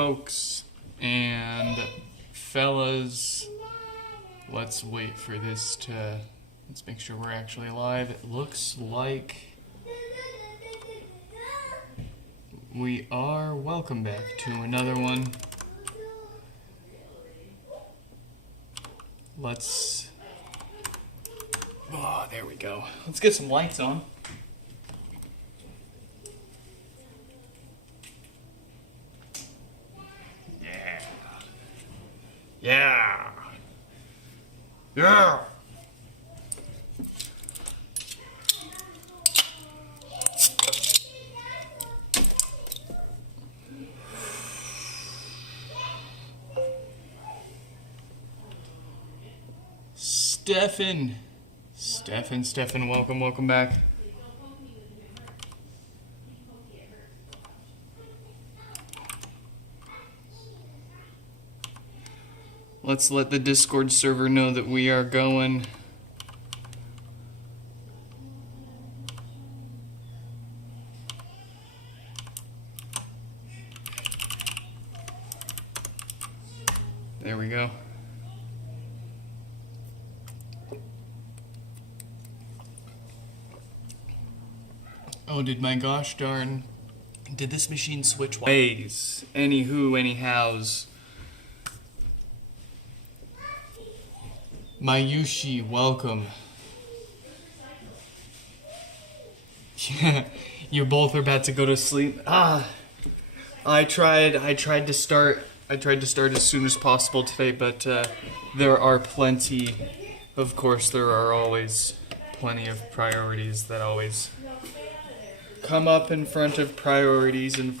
folks and fellas. Let's wait for this to... Let's make sure we're actually live. It looks like we are. Welcome back to another one. Let's... Oh, there we go. Let's get some lights on. Yeah. Yeah. Yeah. Stefan, welcome back. Let's let the Discord server know that we are going. There we go. Oh, did my gosh darn... Did this machine switch ways? Anywho, anyhows. Mayushi, welcome. Yeah, you both are about to go to sleep. I tried to start as soon as possible today, but there are plenty. Of course, there are always plenty of priorities that always come up in front of priorities and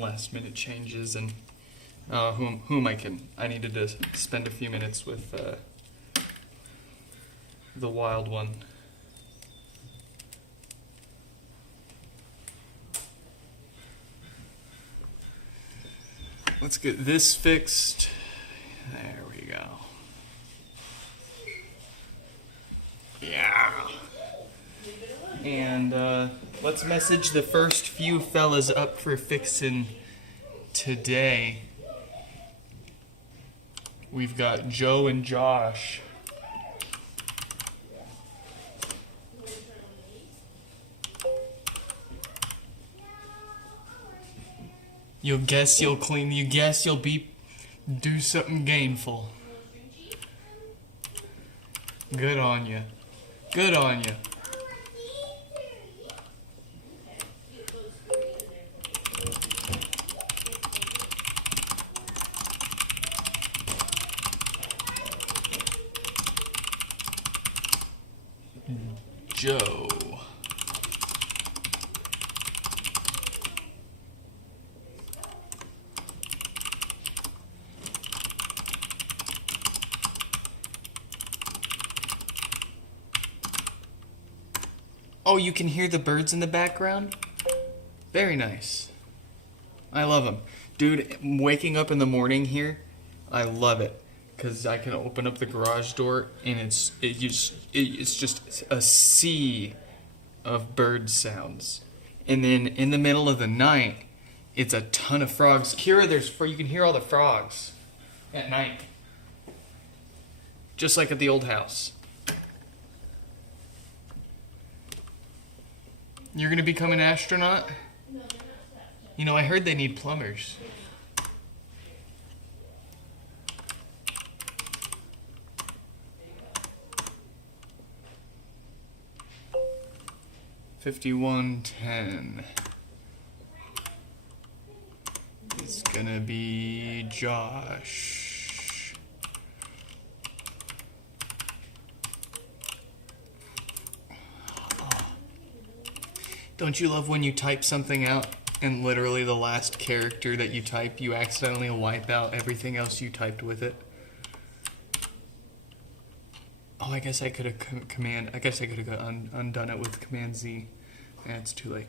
last minute changes, and whom I needed to spend a few minutes with the wild one. Let's get this fixed. There we go. Yeah. And let's message the first few fellas up for fixing today. We've got Joe and Josh. You'll guess you'll clean. You guess you'll do something gainful. Good on you. Good on you. Joe. Oh, you can hear the birds in the background? Very nice. I love them. Dude, waking up in the morning here, I love it. Because I can open up the garage door and it's just a sea of bird sounds. And then in the middle of the night, it's a ton of frogs. Kira, you can hear all the frogs at night. Just like at the old house. You're gonna become an astronaut? You know, I heard they need plumbers. $51.10. It's gonna be Josh. Oh. Don't you love when you type something out and literally the last character that you type, you accidentally wipe out everything else you typed with it? Oh, I guess I could have undone it with Command Z. Yeah, it's too late.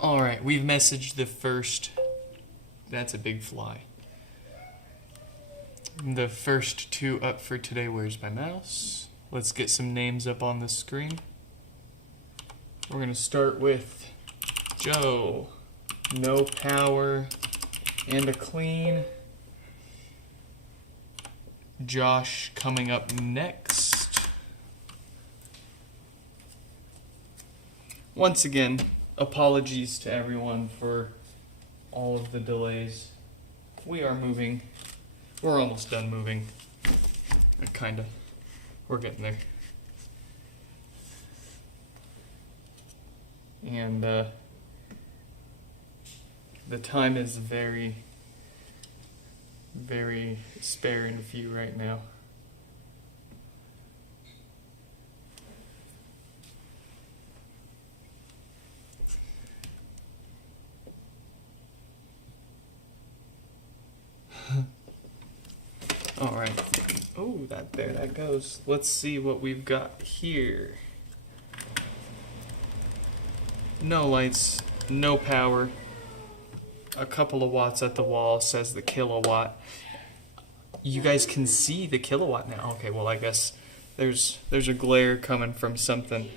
Alright, we've messaged the first... That's a big fly. The first two up for today. Where's my mouse? Let's get some names up on the screen. We're gonna start with Joe. No power and a clean. Josh coming up next. Once again, apologies to everyone for all of the delays. We are moving. We're almost done moving. Kinda. We're getting there. And the time is very, very spare and few right now. All right. Oh, there that goes. Let's see what we've got here. No lights, no power. A couple of watts at the wall, says the kilowatt. You guys can see the kilowatt now. Okay, well, I guess there's a glare coming from something.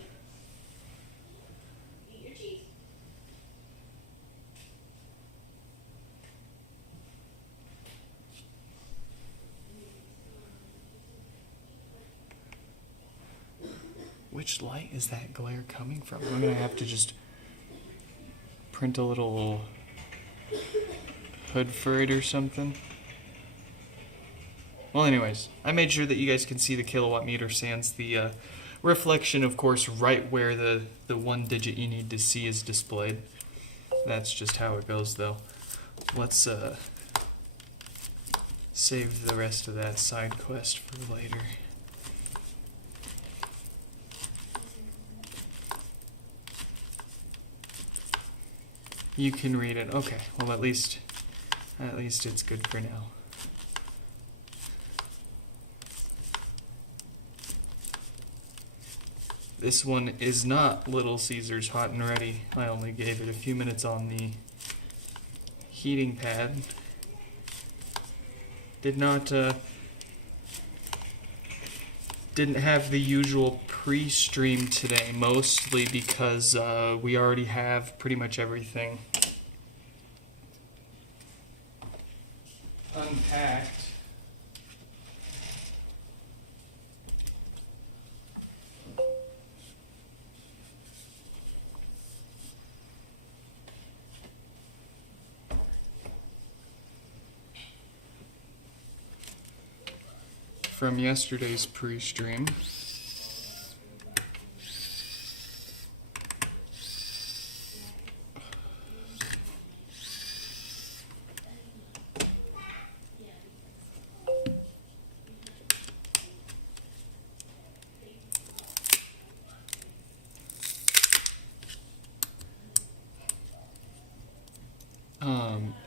Which light is that glare coming from? I'm gonna have to just print a little hood for it or something. Well, anyways, I made sure that you guys can see the kilowatt meter sans the reflection, of course, right where the one digit you need to see is displayed. That's just how it goes, though. Let's save the rest of that side quest for later. You can read it. Okay, well, at least it's good for now. This one is not Little Caesars Hot and Ready. I only gave it a few minutes on the heating pad. Didn't have the usual pre-stream today, mostly because we already have pretty much everything unpacked. From yesterday's pre-stream.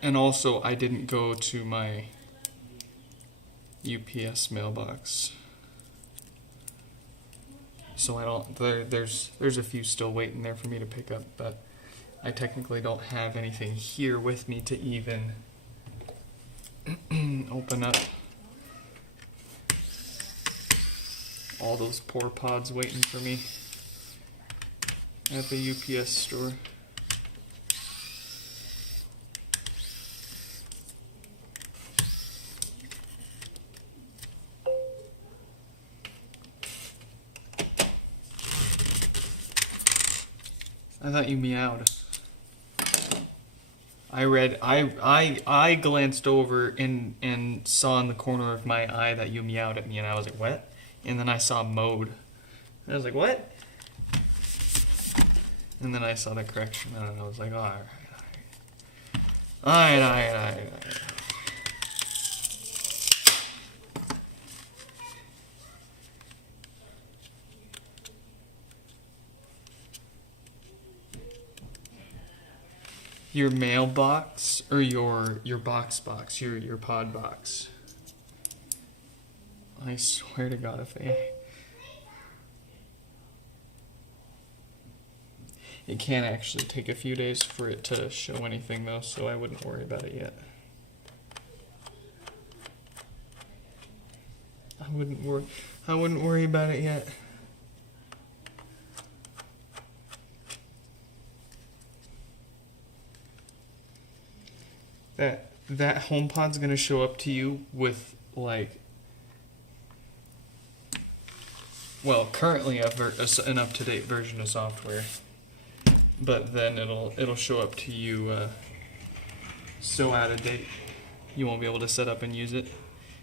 And also, I didn't go to my UPS mailbox, so I don't. There's a few still waiting there for me to pick up, but I technically don't have anything here with me to even open up. All those poor pods waiting for me at the UPS store. I thought you meowed. I glanced over and saw in the corner of my eye that you meowed at me, and I was like, what? And then I saw mode. And I was like, what? And then I saw the correction, and I was like, oh, all right. Your mailbox or your box, your pod box. I swear to God, if they... It can actually take a few days for it to show anything though, so I wouldn't worry about it yet. I wouldn't worry about it yet. That HomePod's gonna show up to you with like, well, currently an up-to-date version of software, but then it'll show up to you so out of date you won't be able to set up and use it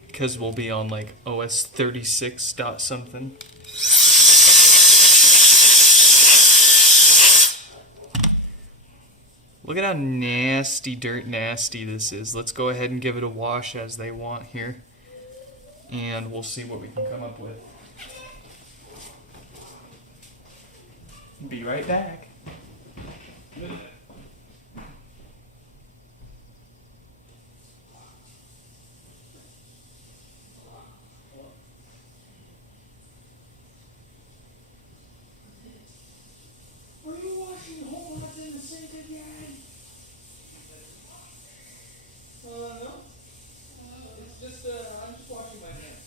because we'll be on like OS 36 dot something. Look at how nasty this is. Let's go ahead and give it a wash as they want here, and we'll see what we can come up with. Be right back. Were you washing HomePods in the sink again? No. It's just, I'm just washing my hands.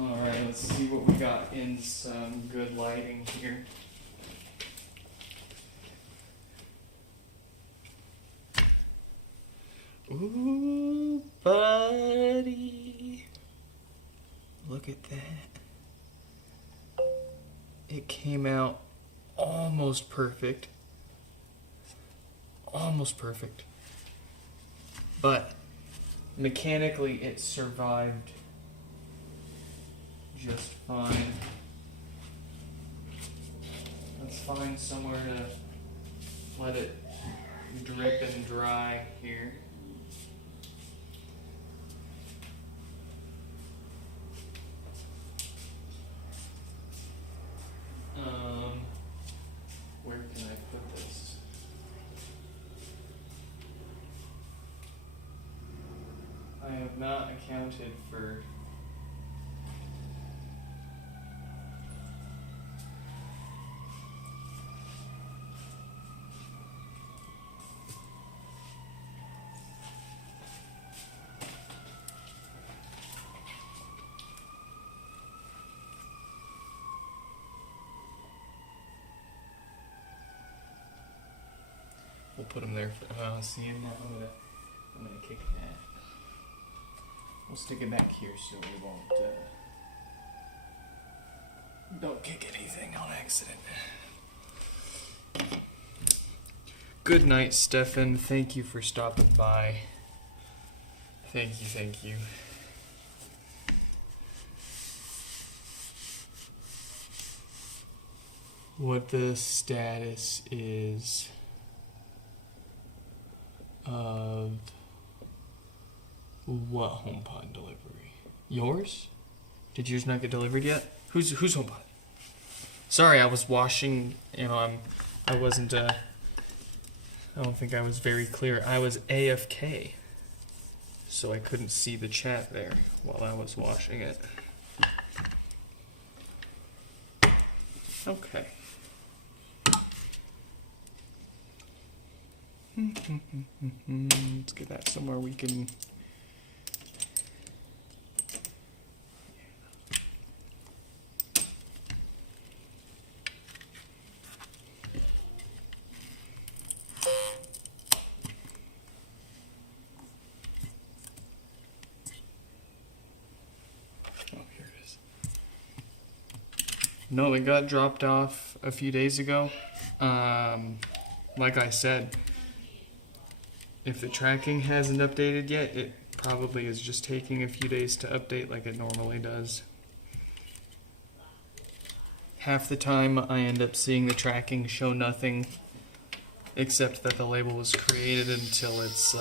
Alright, let's see what we got in some good lighting here. Ooh, buddy. Look at that. It came out almost perfect. Almost perfect. But mechanically it survived just fine. Let's find somewhere to let it drip and dry here. Where can I put this? I have not accounted for we'll put them there for see now I'm gonna kick that. We'll stick it back here so we won't don't kick anything on accident. Good night, Stefan. Thank you for stopping by. Thank you, thank you. What the status is of what HomePod delivery? Yours? Did yours not get delivered yet? Who's HomePod? Sorry, I was washing. I wasn't. I don't think I was very clear. I was AFK, so I couldn't see the chat there while I was washing it. Okay. Let's get that somewhere we can. No, it got dropped off a few days ago. Like I said, if the tracking hasn't updated yet, it probably is just taking a few days to update like it normally does. Half the time I end up seeing the tracking show nothing except that the label was created until it's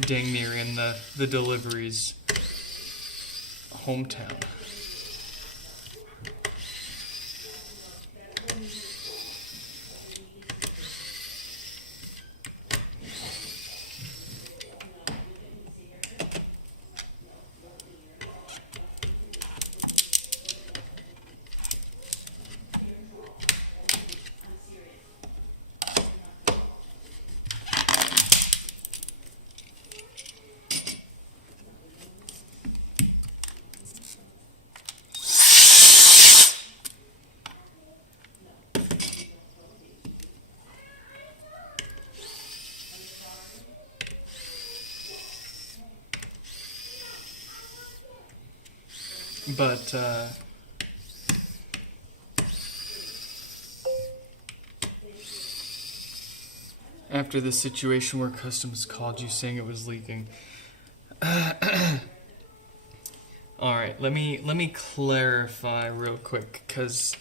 dang near in the delivery's hometown. But, after the situation where customs called you saying it was leaking. Alright, let me clarify real quick, because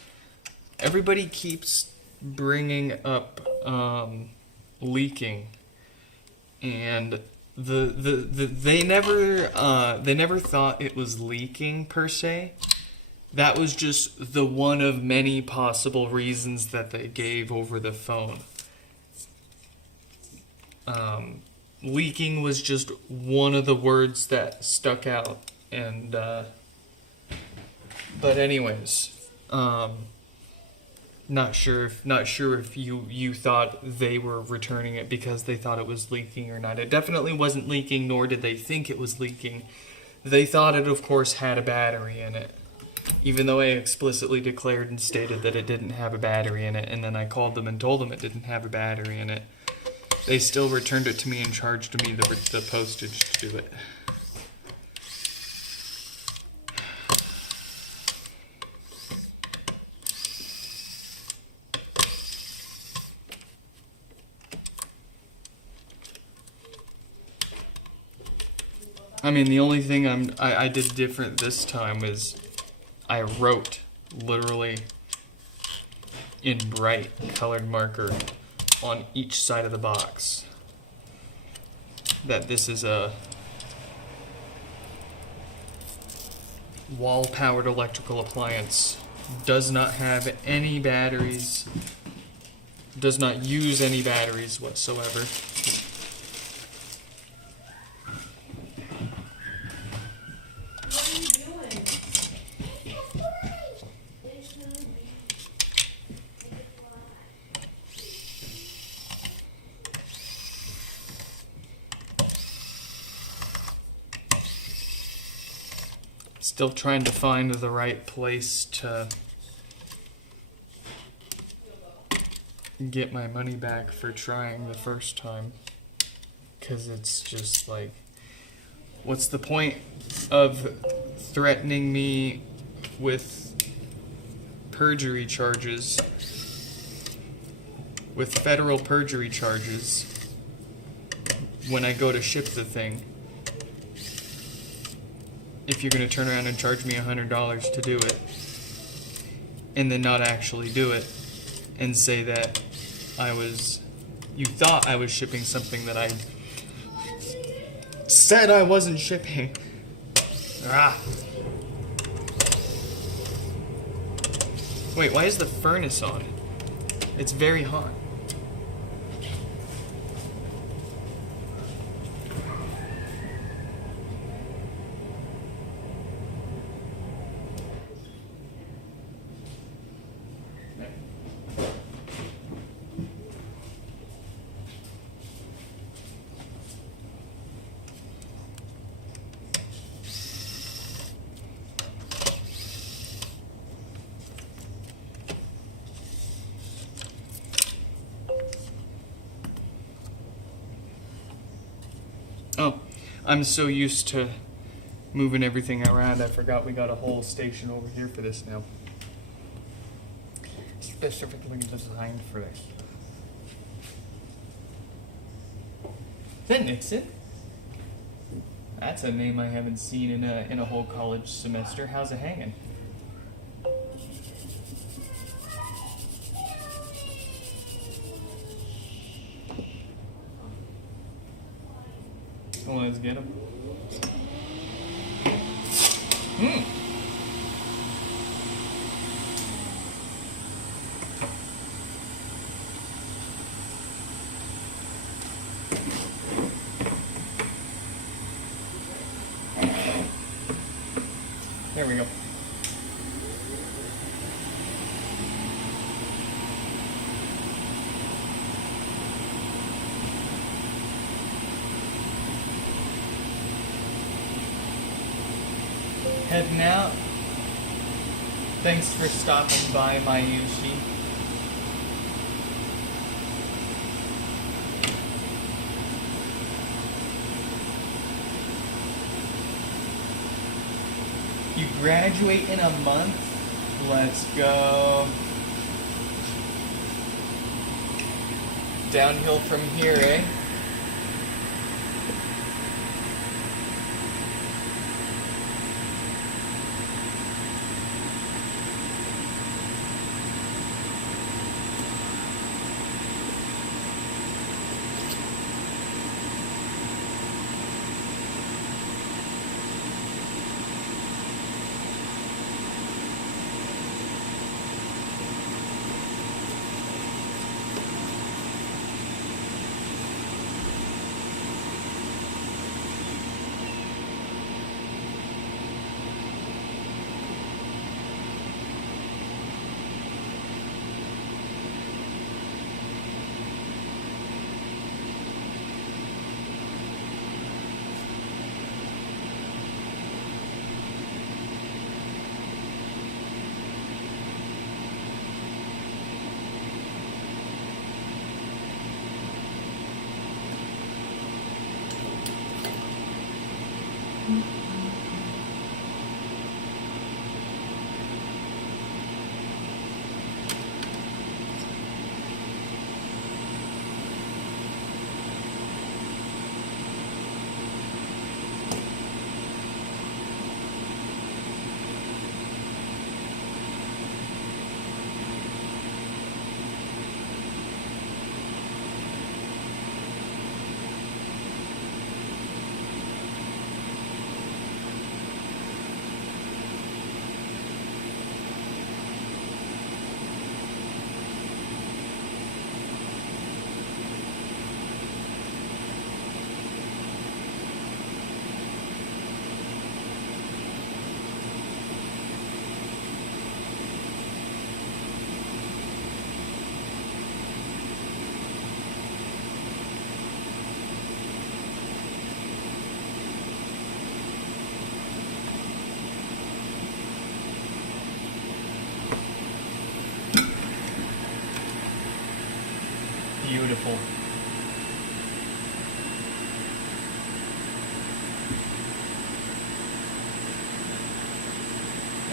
everybody keeps bringing up leaking, and they never thought it was leaking per se. That was just the one of many possible reasons that they gave over the phone. Leaking was just one of the words that stuck out, and but anyways, not sure if you thought they were returning it because they thought it was leaking or not. It definitely wasn't leaking, nor did they think it was leaking. They thought it, of course, had a battery in it, even though I explicitly declared and stated that it didn't have a battery in it, and then I called them and told them it didn't have a battery in it. They still returned it to me and charged me the postage to do it. I mean, the only thing I did different this time is I wrote literally in bright colored marker on each side of the box that this is a wall-powered electrical appliance, does not have any batteries, does not use any batteries whatsoever. Still trying to find the right place to get my money back for trying the first time. Because it's just like, what's the point of threatening me with perjury charges with federal perjury charges when I go to ship the thing. If you're going to turn around and charge me $100 to do it, and then not actually do it, and say that you thought I was shipping something that I said I wasn't shipping. Ah. Wait, why is the furnace on? It's very hot. Oh, I'm so used to moving everything around, I forgot we got a whole station over here for this now. Specifically designed for this. Is that Nixon? That's a name I haven't seen in a whole college semester. How's it hanging? Well, let's get him. There we go. Heading out. Thanks for stopping by, Mayushi. You graduate in a month? Let's go. Downhill from here, eh? Beautiful.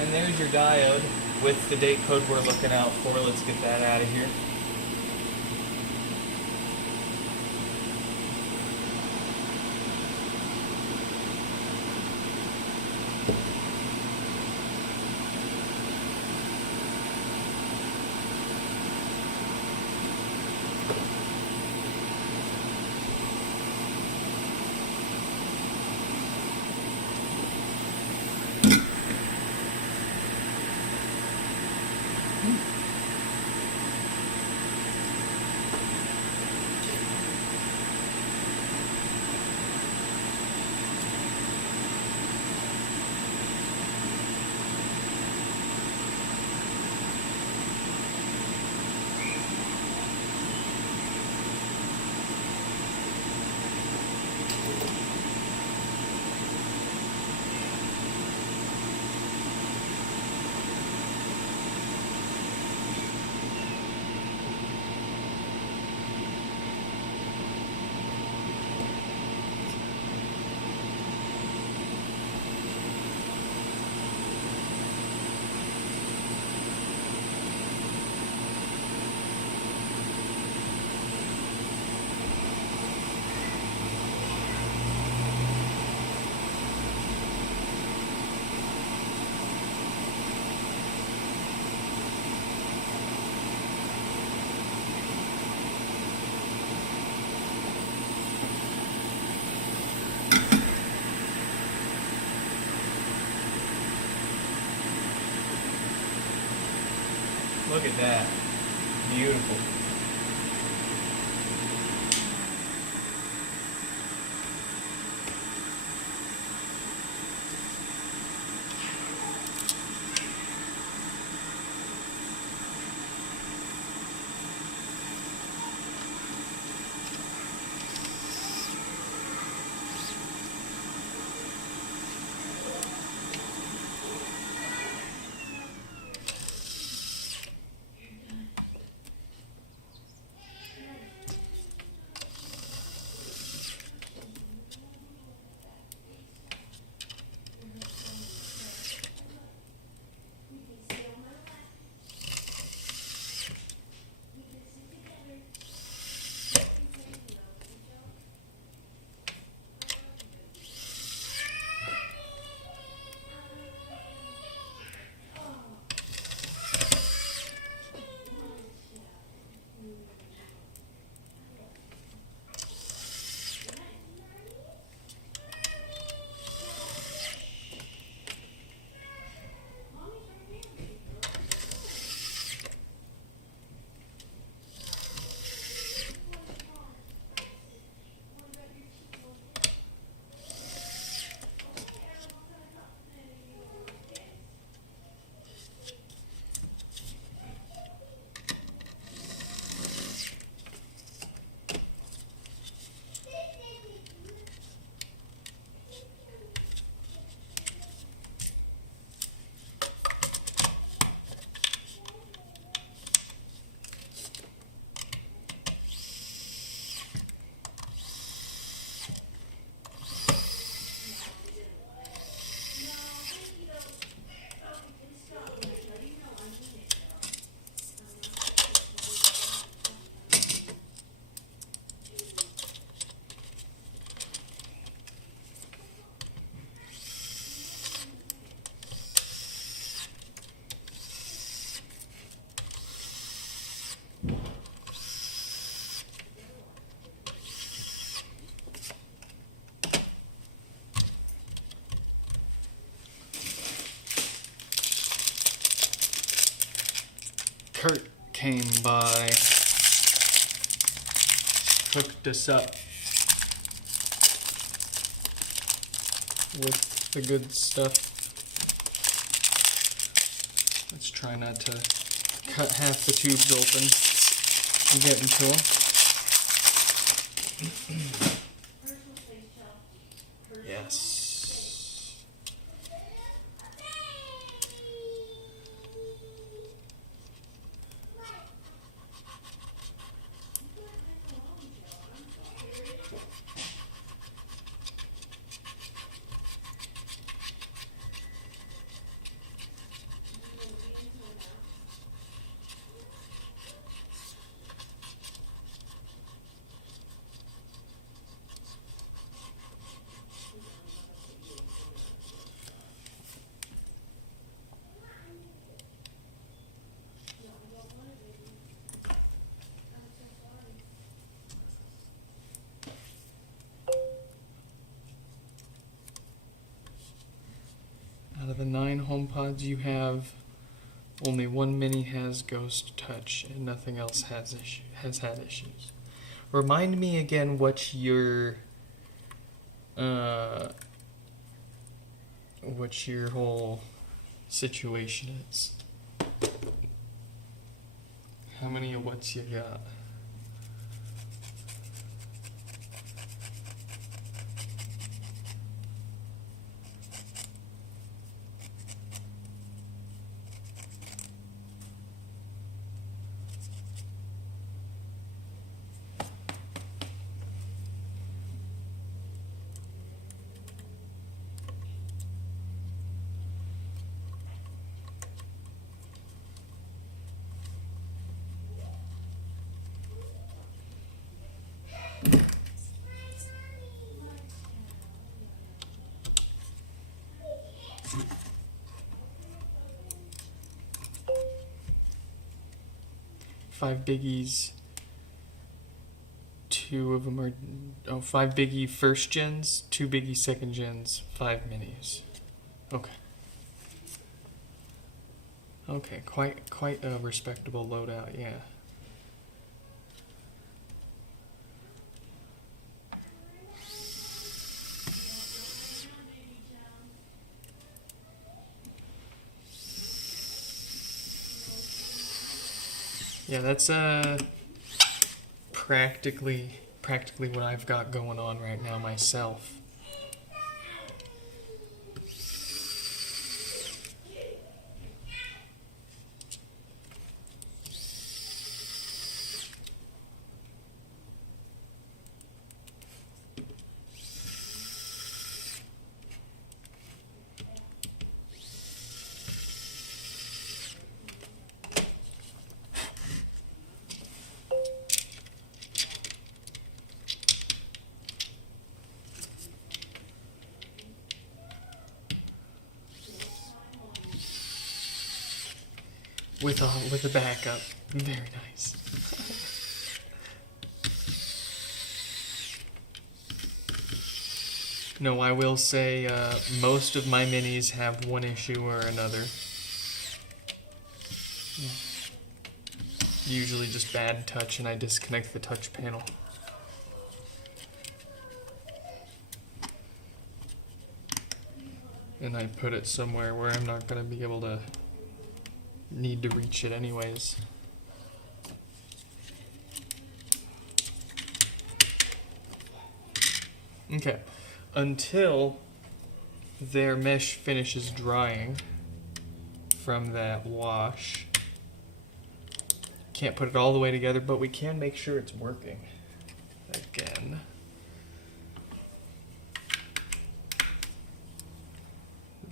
And there's your diode with the date code we're looking out for. Let's get that out of here. Look at that. Beautiful. Kurt came by, hooked us up with the good stuff. Let's try not to cut half the tubes open and get into them. Yes. Out of the 9 HomePods you have, only one mini has ghost touch, and nothing else has had issues. Remind me again what your whole situation is. How many of what's you got? Five biggies. 2 of them are 5 biggie first gens, 2 biggie second gens, 5 minis. Okay. Okay, quite a respectable loadout, yeah. Yeah, that's practically what I've got going on right now myself. With a backup. Very nice. No, I will say most of my minis have one issue or another. Usually just bad touch, and I disconnect the touch panel. And I put it somewhere where I'm not going to be able to need to reach it anyways. Okay, until their mesh finishes drying from that wash. Can't put it all the way together, but we can make sure it's working again.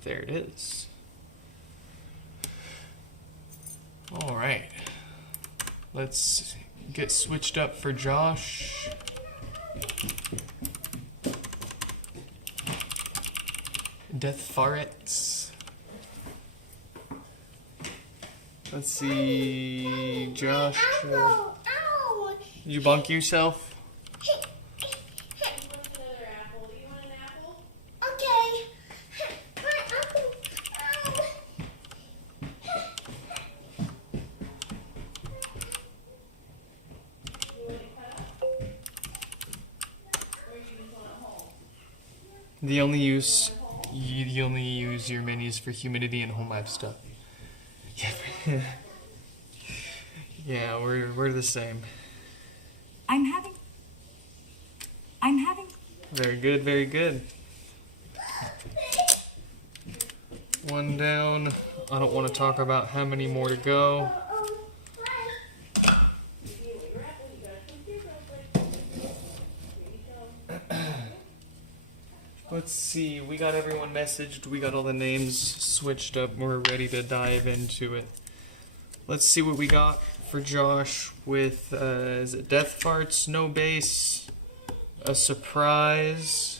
There it is. All right, let's get switched up for Josh. Death farts. Let's see, Josh. Apple. Ow. Did you bonk yourself? Another apple. Do you want an apple? Okay. My apple. Ow. You want it cut up? Or you just want it whole? You only use your minis for humidity and home lab stuff. Yeah. Yeah, we're the same. I'm having. Very good, very good. One down. I don't want to talk about how many more to go. Let's see, we got everyone messaged, we got all the names switched up, we're ready to dive into it. Let's see what we got for Josh with, is it Death Farts, no base, a surprise.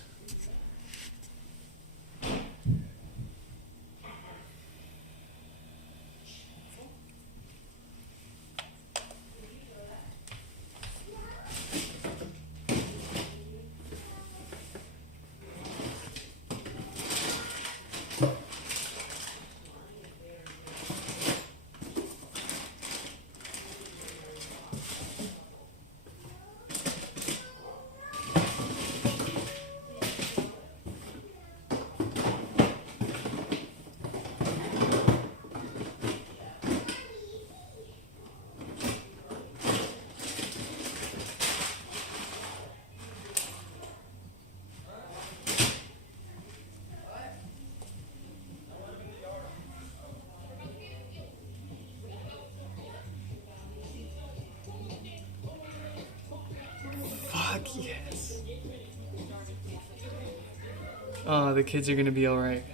Fuck yes. Oh, the kids are gonna be alright.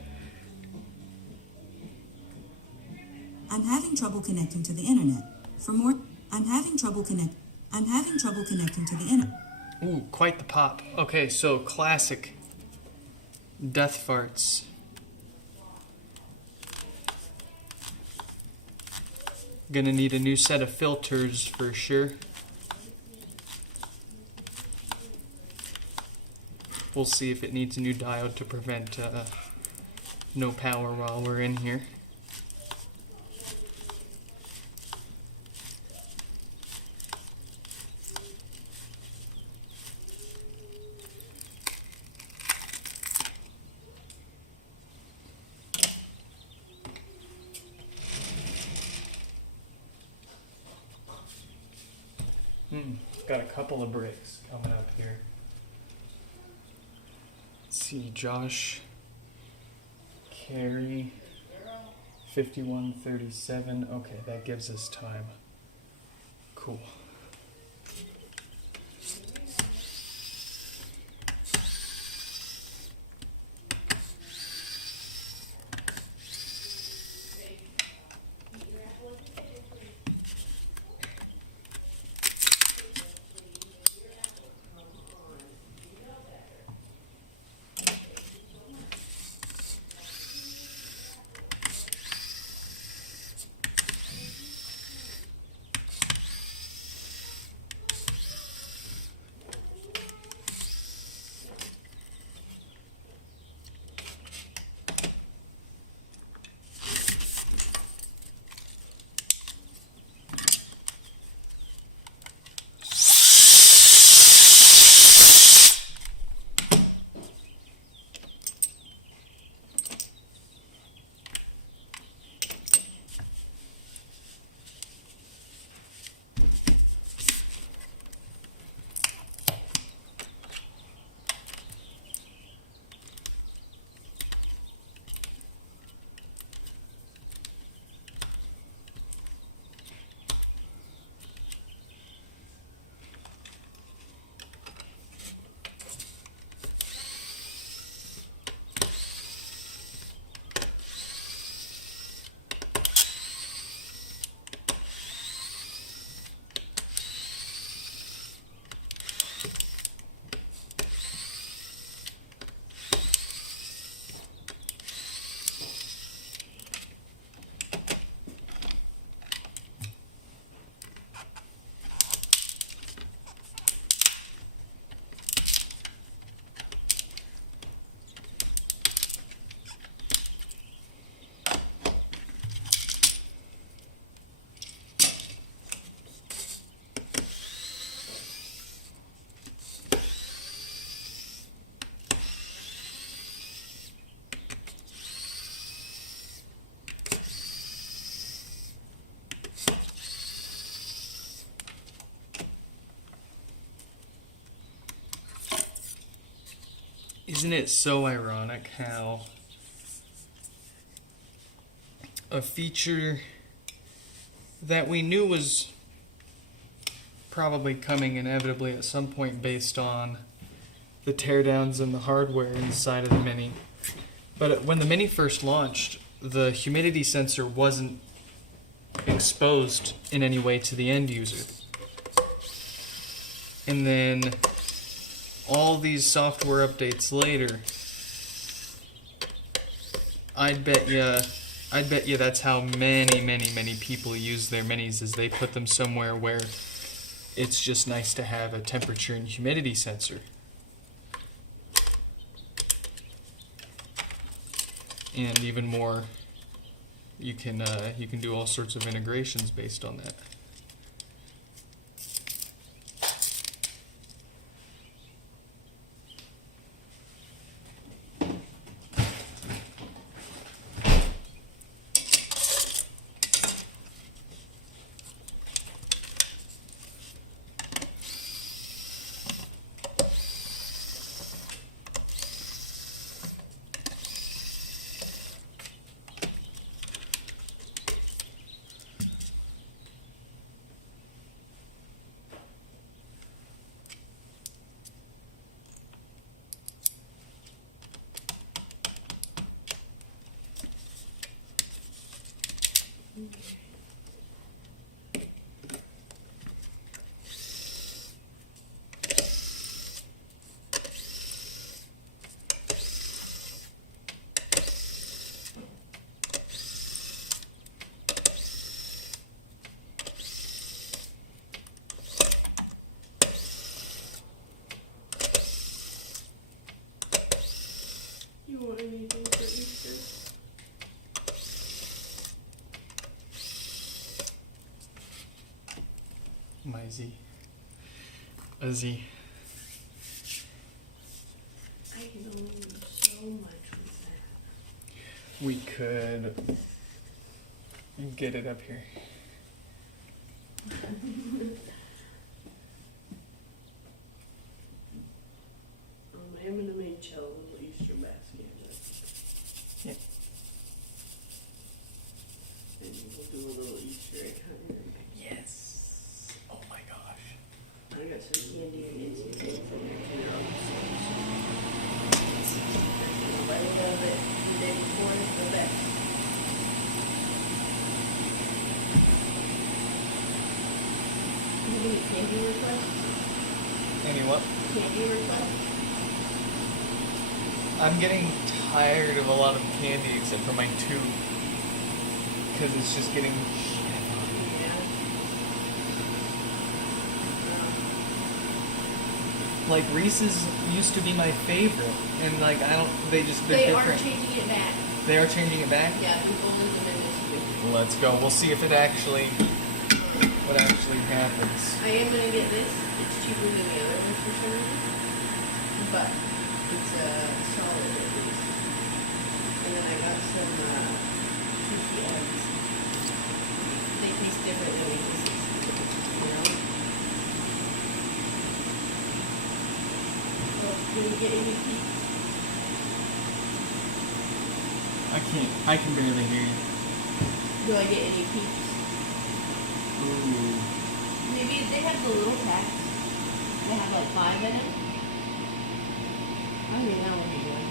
I'm having trouble connecting to the internet. For more, I'm having trouble connecting to the internet. Ooh, quite the pop. Okay, so classic Death Farts. Gonna need a new set of filters for sure. We'll see if it needs a new diode to prevent no power while we're in here. got a couple of breaks coming up here. Let's see, Josh, Carrie, 51:37. Okay, that gives us time. Cool. Isn't it so ironic how a feature that we knew was probably coming inevitably at some point based on the teardowns and the hardware inside of the Mini, but when the Mini first launched, the humidity sensor wasn't exposed in any way to the end user. And then all these software updates later, I'd bet you that's how many people use their Minis, is they put them somewhere where it's just nice to have a temperature and humidity sensor. And even more, you can do all sorts of integrations based on that. You want anything for Easter? My Z. A Z. I can only do so much with that. We could get it up here. got some candy and get some things in there too. Let it go that the day before is the best. Any candy requests? Any what? Candy requests? I'm getting tired of a lot of candy except for my tube. Because it's just getting Yeah. like Reese's used to be my favorite, and like I don't. They're They are different. changing it back. They are changing it back. Yeah, we've only limited this Let's go. We'll see if it actually what actually happens. I am gonna get this. It's cheaper than the other ones for some reason. But it's solid at least. And then I got some sushi eggs. They taste different than we taste, you know? Oh, did we get any peeps? I can barely hear you. Do I get any peeps? Ooh. Maybe they have the little packs. They have like 5 in it. I mean, that would be good.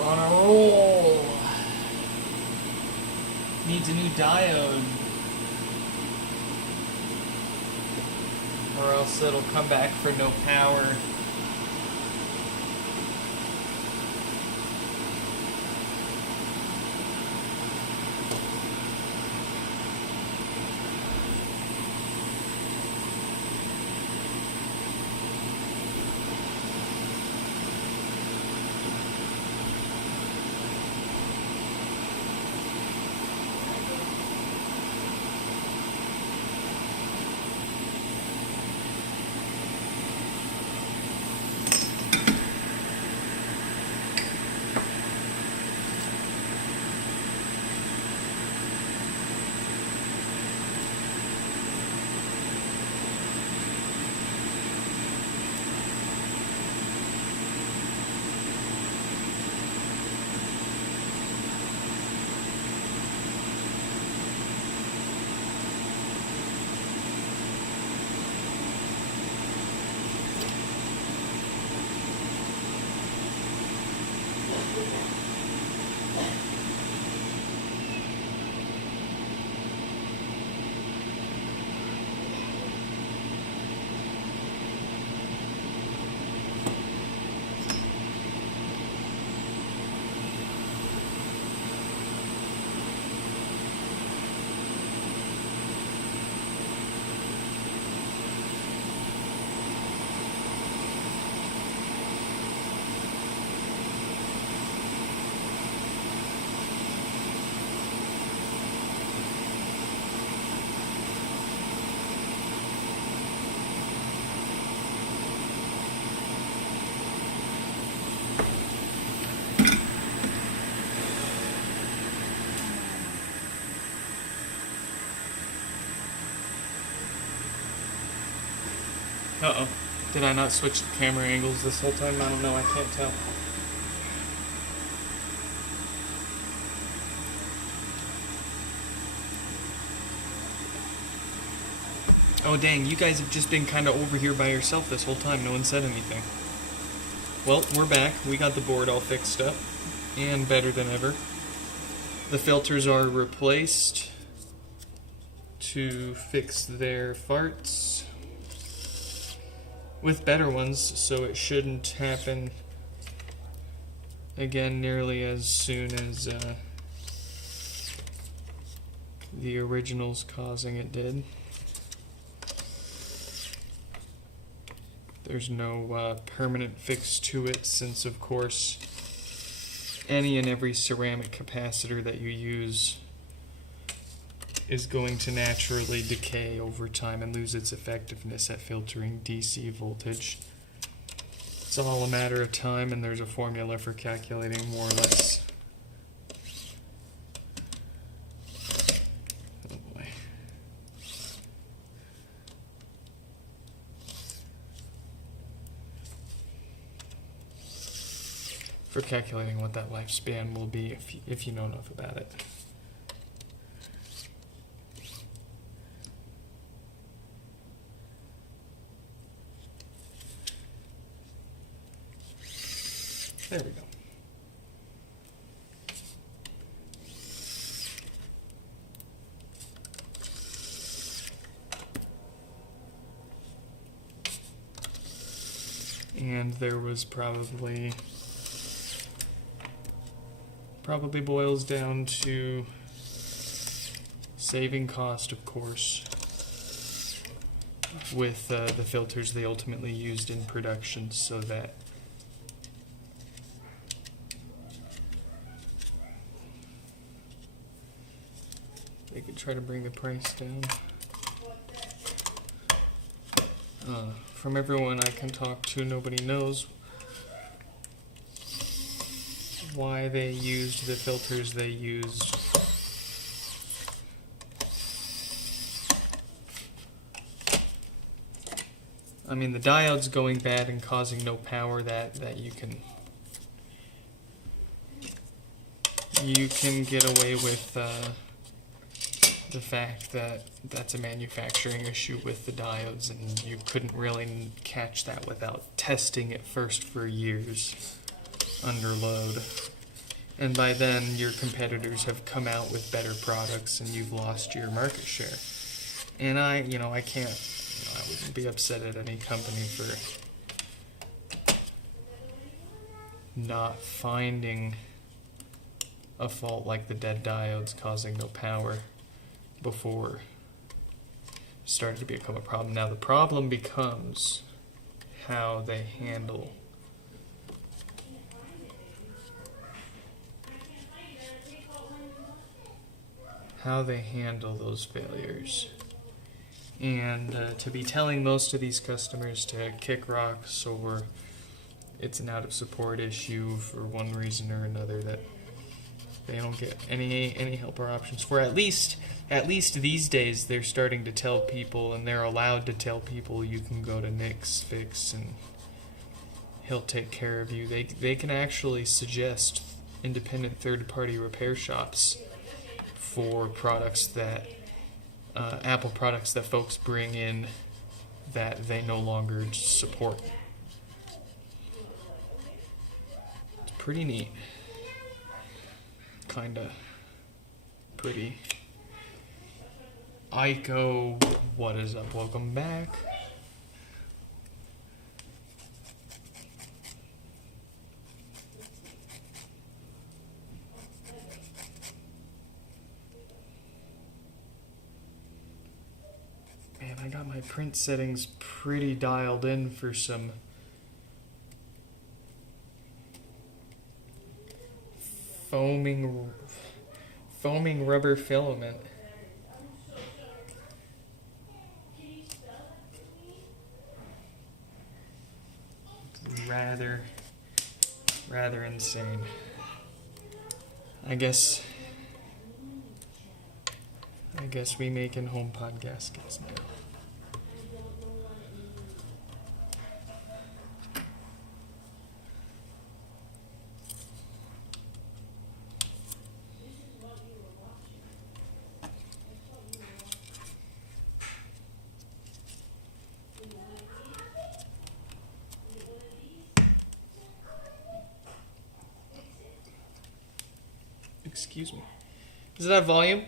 On a roll. Needs a new diode. Or else it'll come back for no power. Uh-oh. Did I not switch the camera angles this whole time? I don't know, I can't tell. Oh dang, you guys have just been kind of over here by yourself this whole time. No one said anything. Well, we're back. We got the board all fixed up. And better than ever. The filters are replaced to fix their farts with better ones, so it shouldn't happen again nearly as soon as the originals causing it did. There's no permanent fix to it, since of course any and every ceramic capacitor that you use is going to naturally decay over time and lose its effectiveness at filtering DC voltage. It's all a matter of time, and there's a formula for calculating more or less. Oh boy. For calculating what that lifespan will be if you know enough about it. There we go. And there was probably boils down to saving cost, of course, with the filters they ultimately used in production, so that they could try to bring the price down. From everyone I can talk to, nobody knows why they used the filters they used. I mean, the diode's going bad and causing no power, that you can get away with the fact that that's a manufacturing issue with the diodes, and you couldn't really catch that without testing it first for years under load. And by then, your competitors have come out with better products, and you've lost your market share. And I wouldn't be upset at any company for not finding a fault like the dead diodes causing no power before it started to become a problem. Now the problem becomes how they handle those failures. And to be telling most of these customers to kick rocks, or it's an out of support issue for one reason or another that they don't get any help or options for. At least these days they're starting to tell people, and they're allowed to tell people, you can go to Nick's Fix and he'll take care of you. They can actually suggest independent third-party repair shops for products that Apple products that folks bring in that they no longer support. It's pretty neat. Kinda pretty. Aiko, what is up? Welcome back. Man, I got my print settings pretty dialed in for some foaming rubber filament. Rather insane. I guess we making HomePod gaskets now. Excuse me. Does it have volume?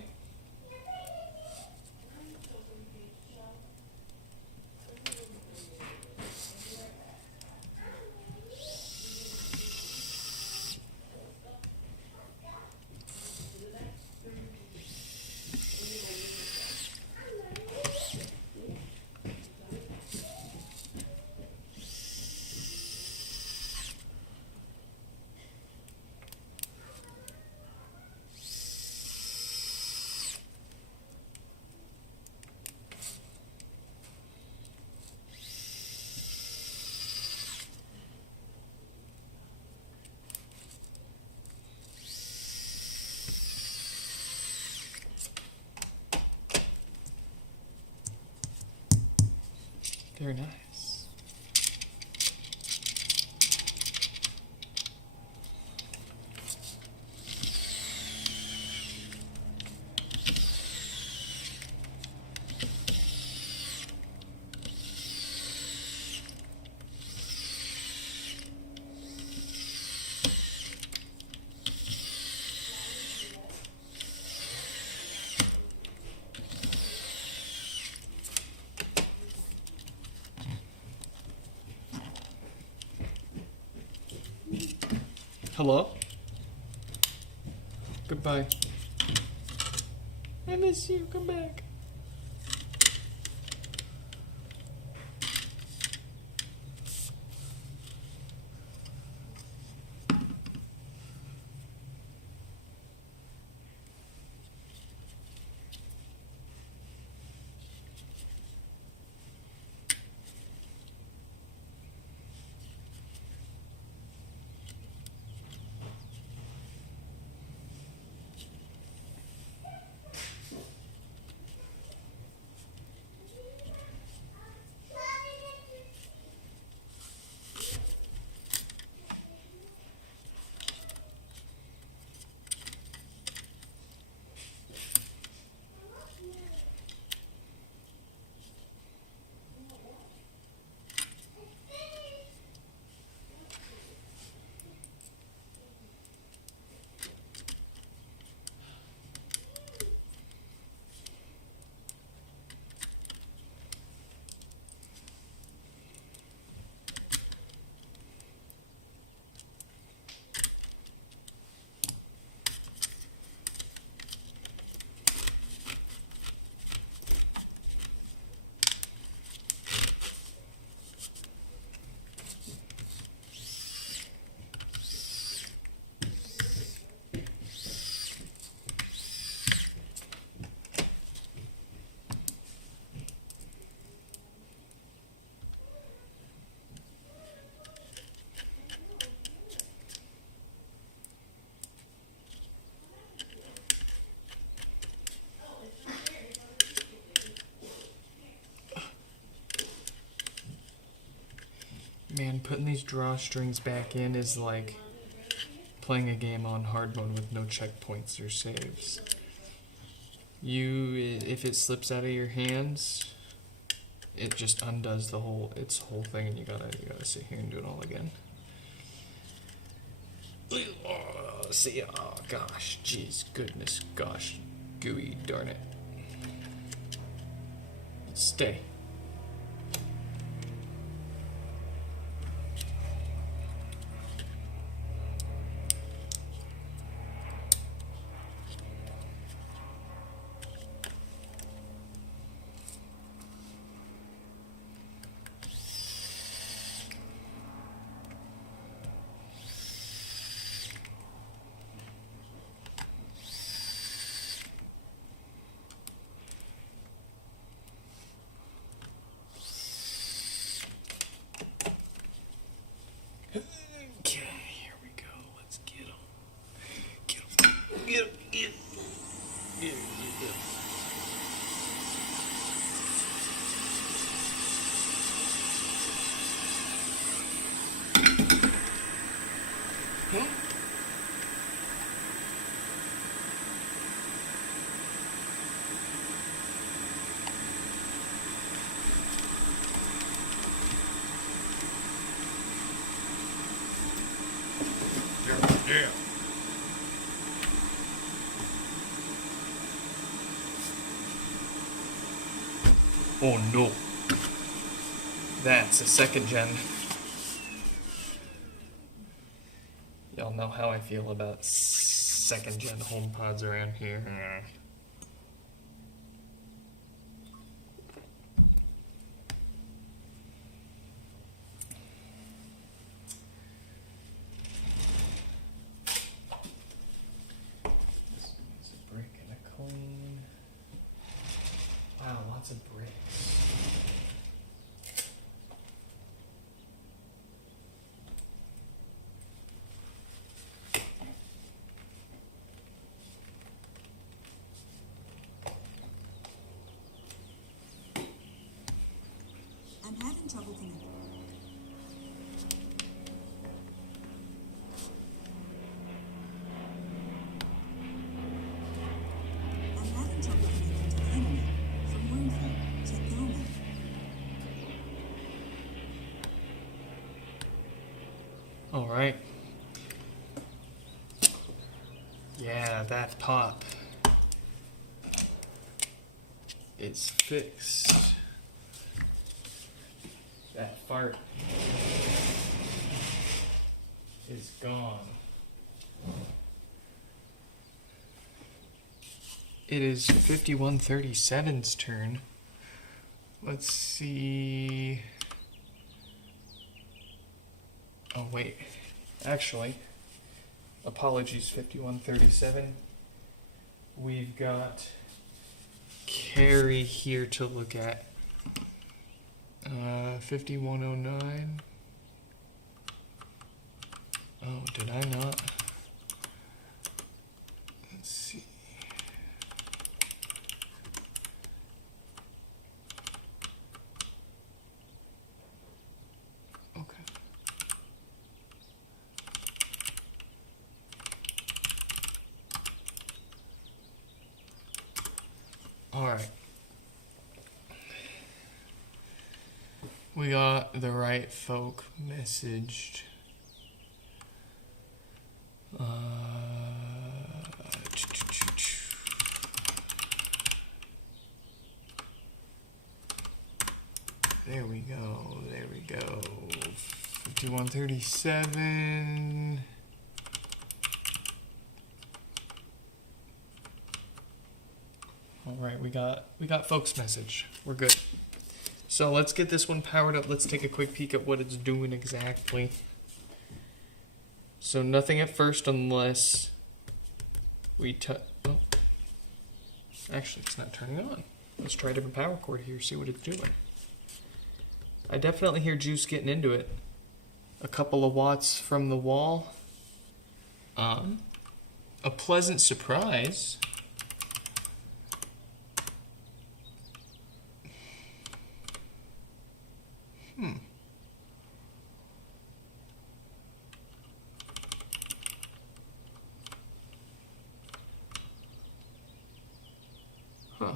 Very nice. Hello? Goodbye. I miss you. Come back. Man, putting these drawstrings back in is like playing a game on hard mode with no checkpoints or saves. If it slips out of your hands, it just undoes its whole thing, and you gotta sit here and do it all again. Oh gosh, jeez, goodness, gosh, gooey, darn it. Stay. Yeah. That's a second gen. Y'all know how I feel about second gen HomePods around here. This needs a brick and a clean. Wow, lots of bricks. I'm having trouble connecting. I'm having trouble connecting to the internet. For more info, check the home app. All right. Yeah, that pop is fixed. That fart is gone. It is 5137's turn. Let's see. Oh, wait. Actually, apologies, 5137. We've got Carrie here to look at. 5109. Oh, did I not? Let's see. Okay. All right. We got the right folk messaged. There we go. There we go. 5137. All right, we got folks message. We're good. So let's get this one powered up. Let's take a quick peek at what it's doing exactly. So nothing at first unless we oh. Actually, it's not turning on. Let's try a different power cord here, see what it's doing. I definitely hear juice getting into it. A couple of watts from the wall. A pleasant surprise. Huh.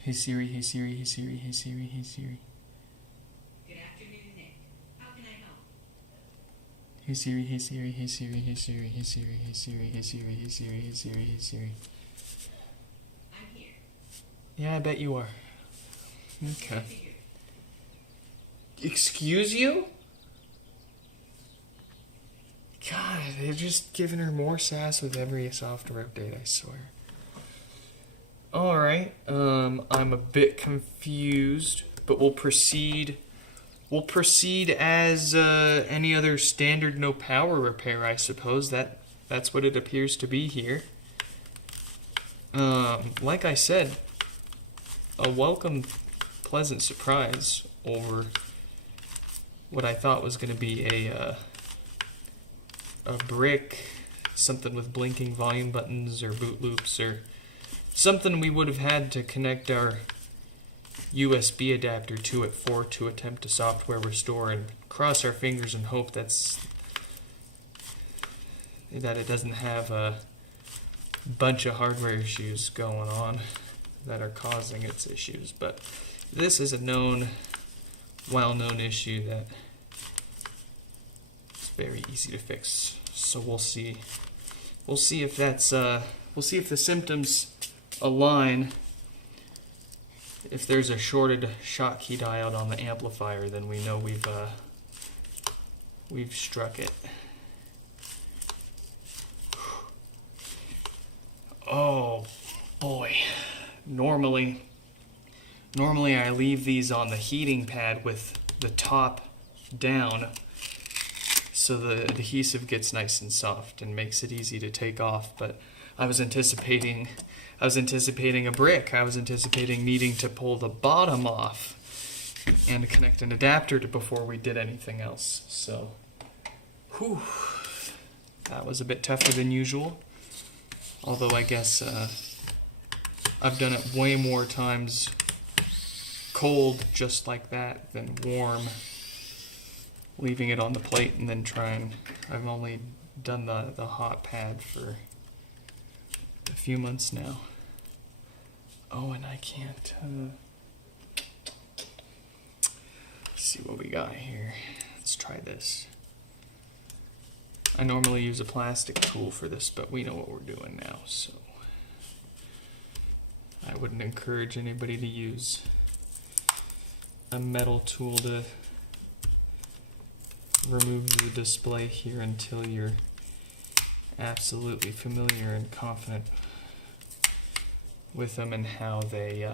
Hey Siri, hey Siri, hey Siri, hey Siri, hey Siri. Good afternoon, Nick. How can I help? Hey Siri, hey Siri, hey Siri, hey Siri, hey Siri, hey Siri, hey Siri, hey Siri, hey Siri, hey Siri. I'm here. Yeah, I bet you are. Okay. Figured. Excuse you? God, they're just giving her more sass with every software update, I swear. Alright, I'm a bit confused, but we'll proceed. We'll proceed as any other standard no power repair, I suppose. That's what it appears to be here. Like I said, a welcome, pleasant surprise over what I thought was going to be a brick, something with blinking volume buttons or boot loops or something we would have had to connect our USB adapter to it for to attempt a software restore and cross our fingers and hope that it doesn't have a bunch of hardware issues going on that are causing its issues. But this is a well-known issue that is very easy to fix. So we'll see. We'll see if that's we'll see if the symptoms align if there's a shorted Schottky diode on the amplifier, then we know we've struck it. Oh boy. Normally I leave these on the heating pad with the top down so the adhesive gets nice and soft and makes it easy to take off, but I was anticipating a brick. I was anticipating needing to pull the bottom off and connect an adapter before we did anything else. So, whew, that was a bit tougher than usual. Although I guess I've done it way more times cold just like that than warm, leaving it on the plate and then trying. I've only done the hot pad for a few months now. Oh, and I can't let's see what we got here. Let's try this. I normally use a plastic tool for this, but we know what we're doing now, so I wouldn't encourage anybody to use a metal tool to remove the display here until you're absolutely familiar and confident with them and how they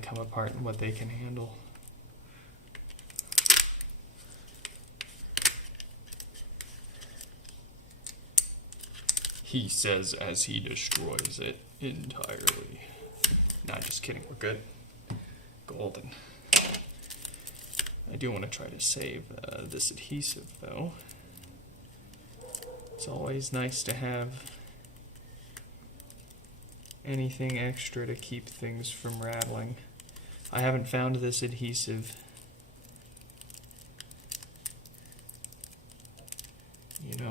come apart and what they can handle. He says as he destroys it entirely. Nah, just kidding, we're good. Golden. I do want to try to save this adhesive though. It's always nice to have anything extra to keep things from rattling. I haven't found this adhesive,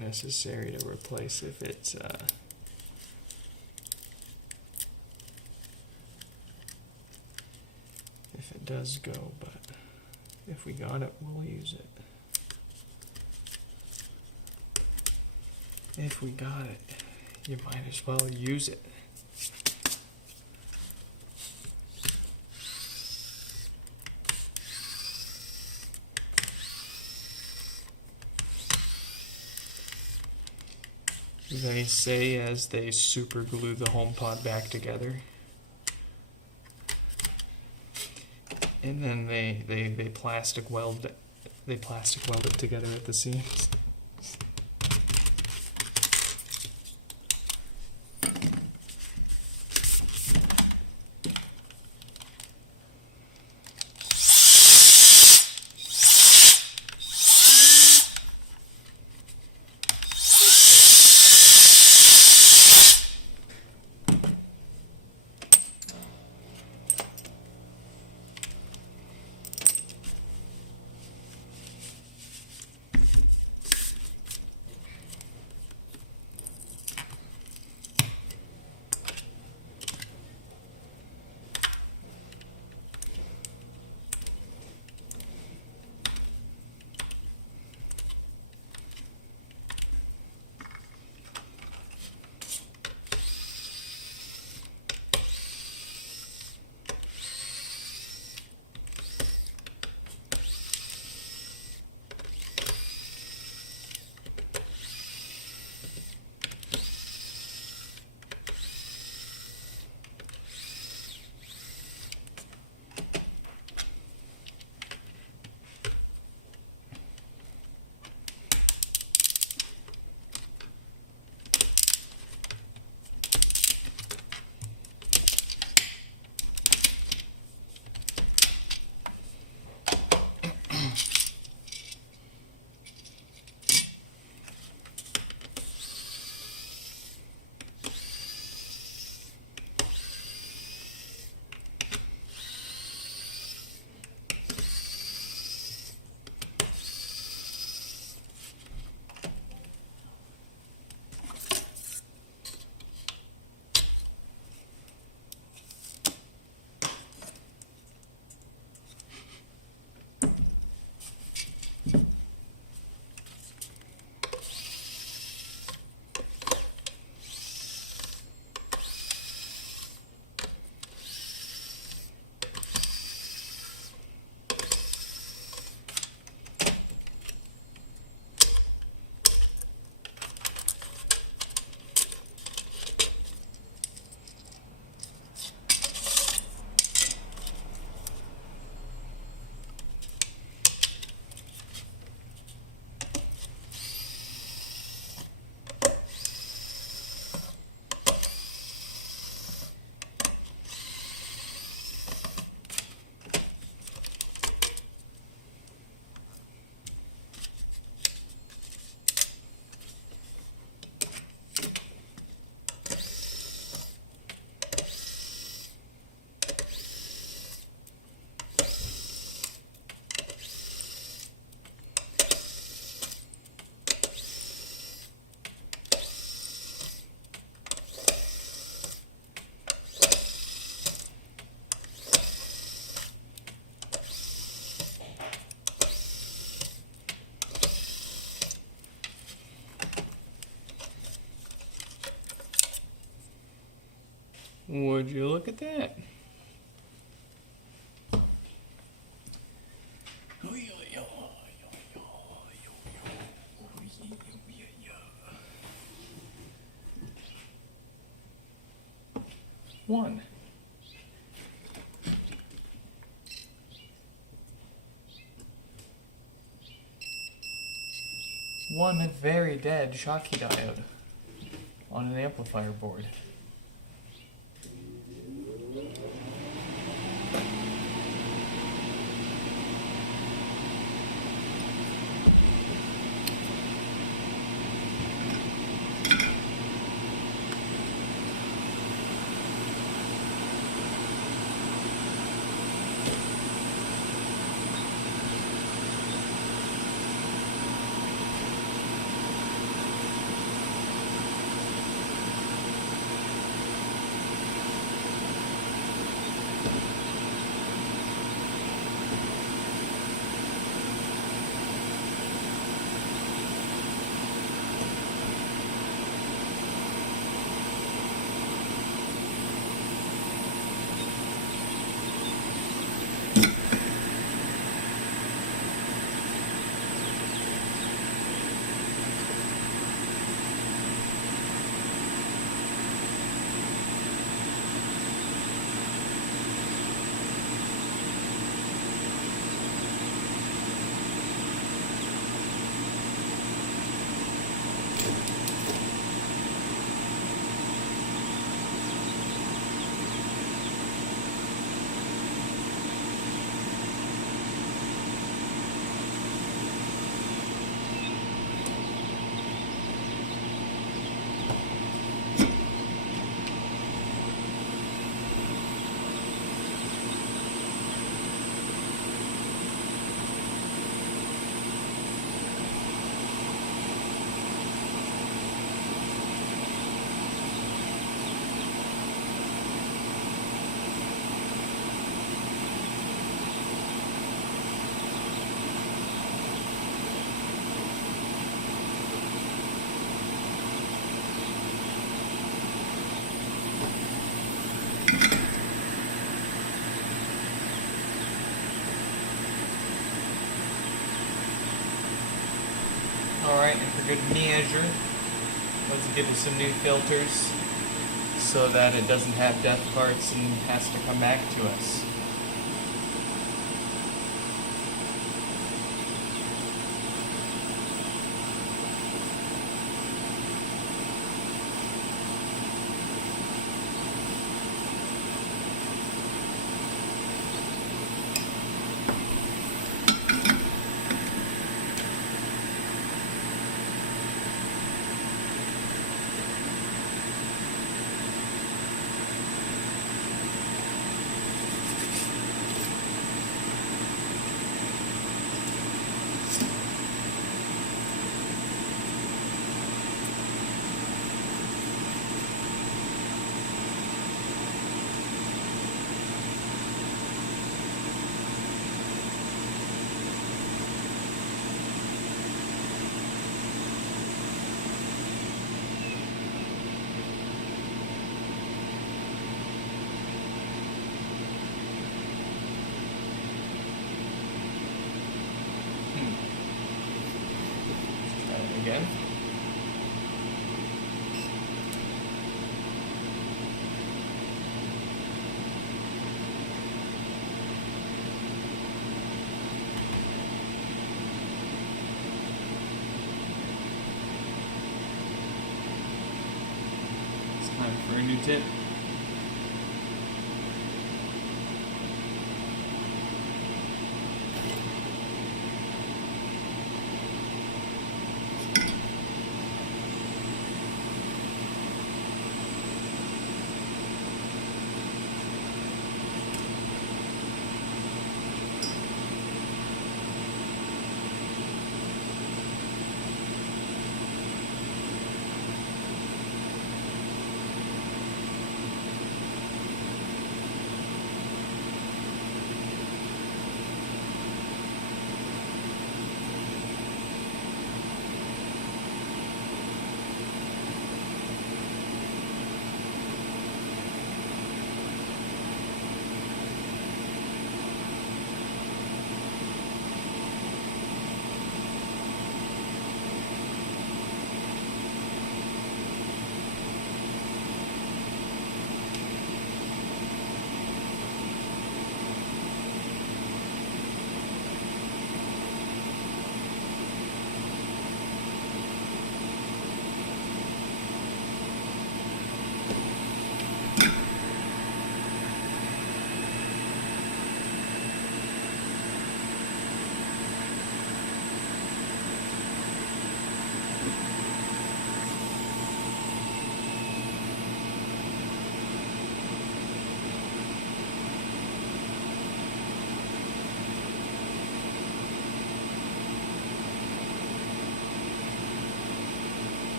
necessary to replace if it's if it does go, but if we got it, we'll use it. If we got it, you might as well use it. They say as they super glue the HomePod back together, and then they plastic weld it together at the seams. Would you look at that? One. One very dead Schottky diode on an amplifier board. Alright, and for good measure, let's give it some new filters so that it doesn't have death parts and has to come back to us. Again. It's time for a new tip.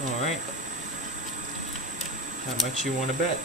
All right. How much you want to bet?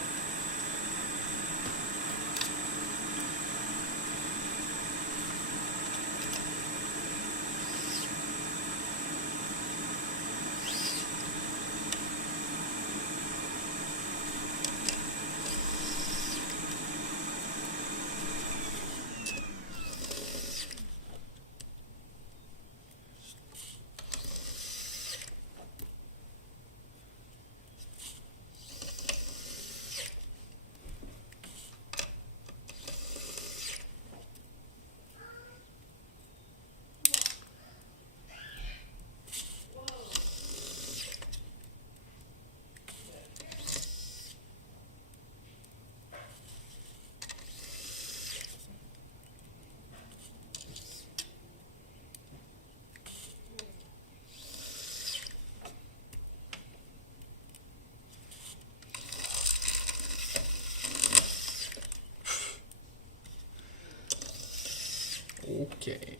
Okay.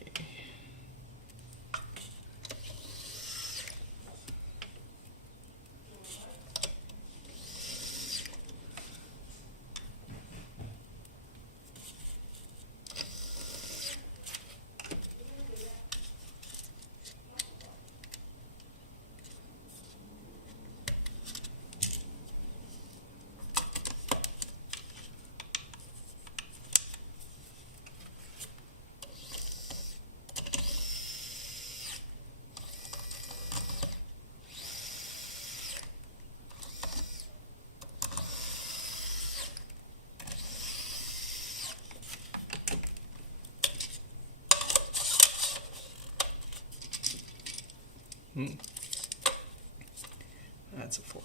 That's a fly.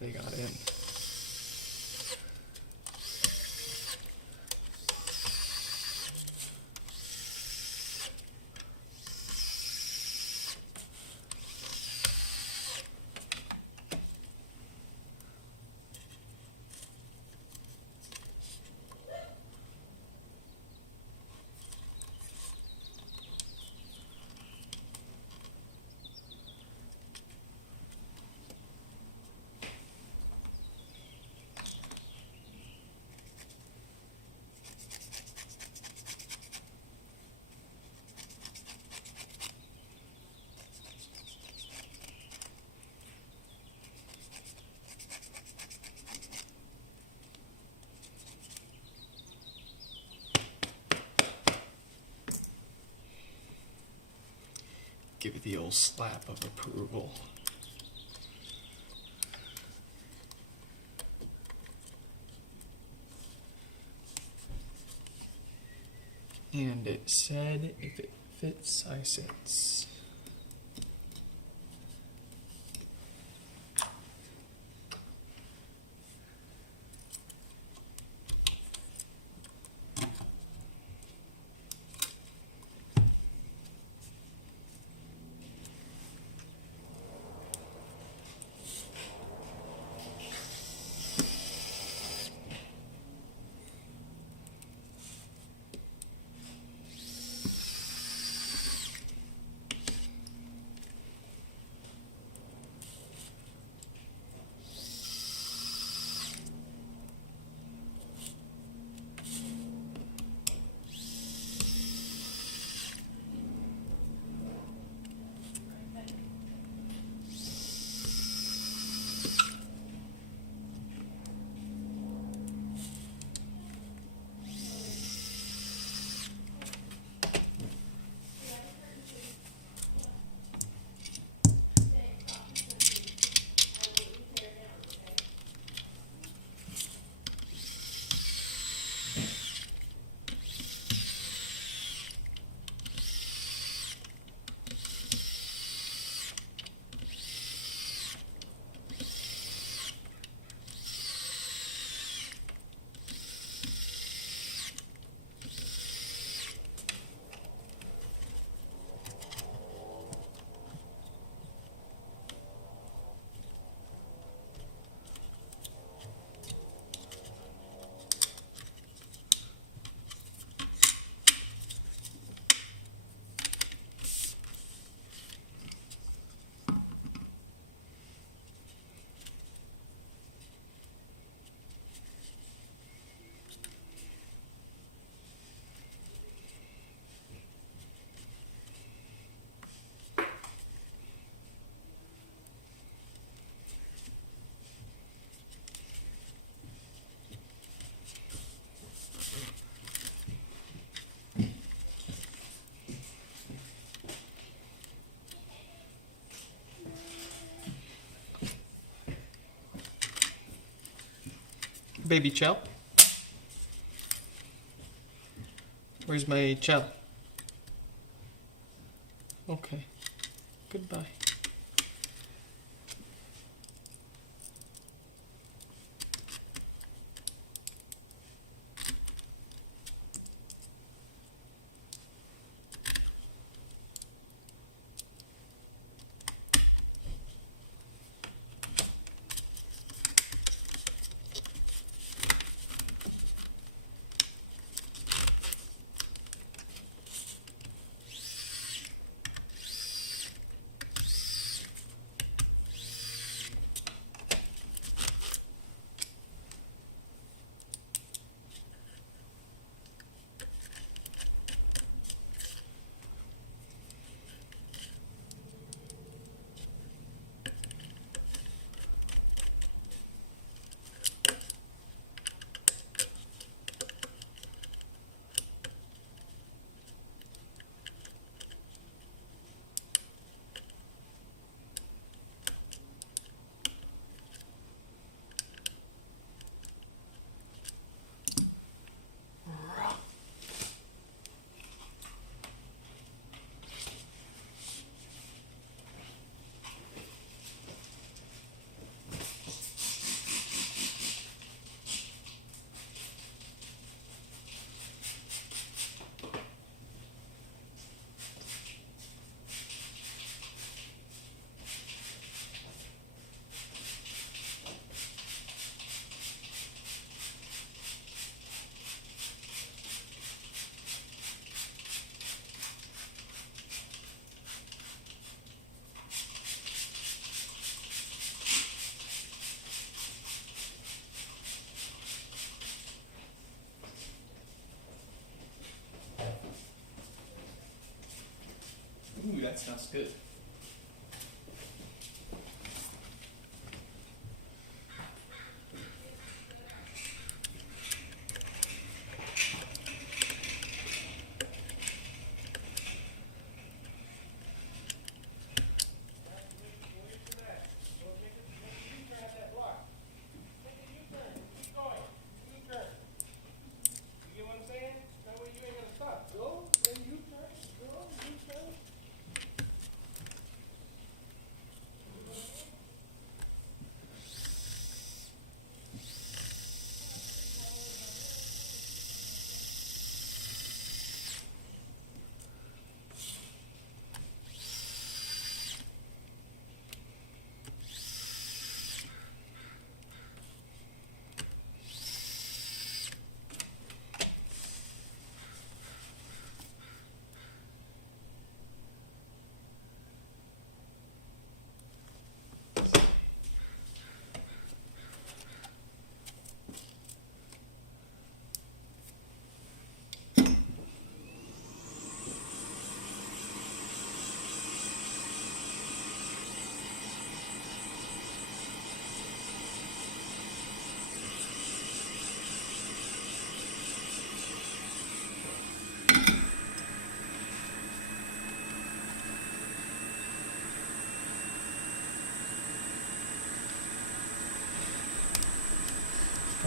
They got in. Give it the old slap of approval. And it said if it fits, I sits. Baby Chell. Where's my Chell? Okay. Goodbye. Ooh, that smells good.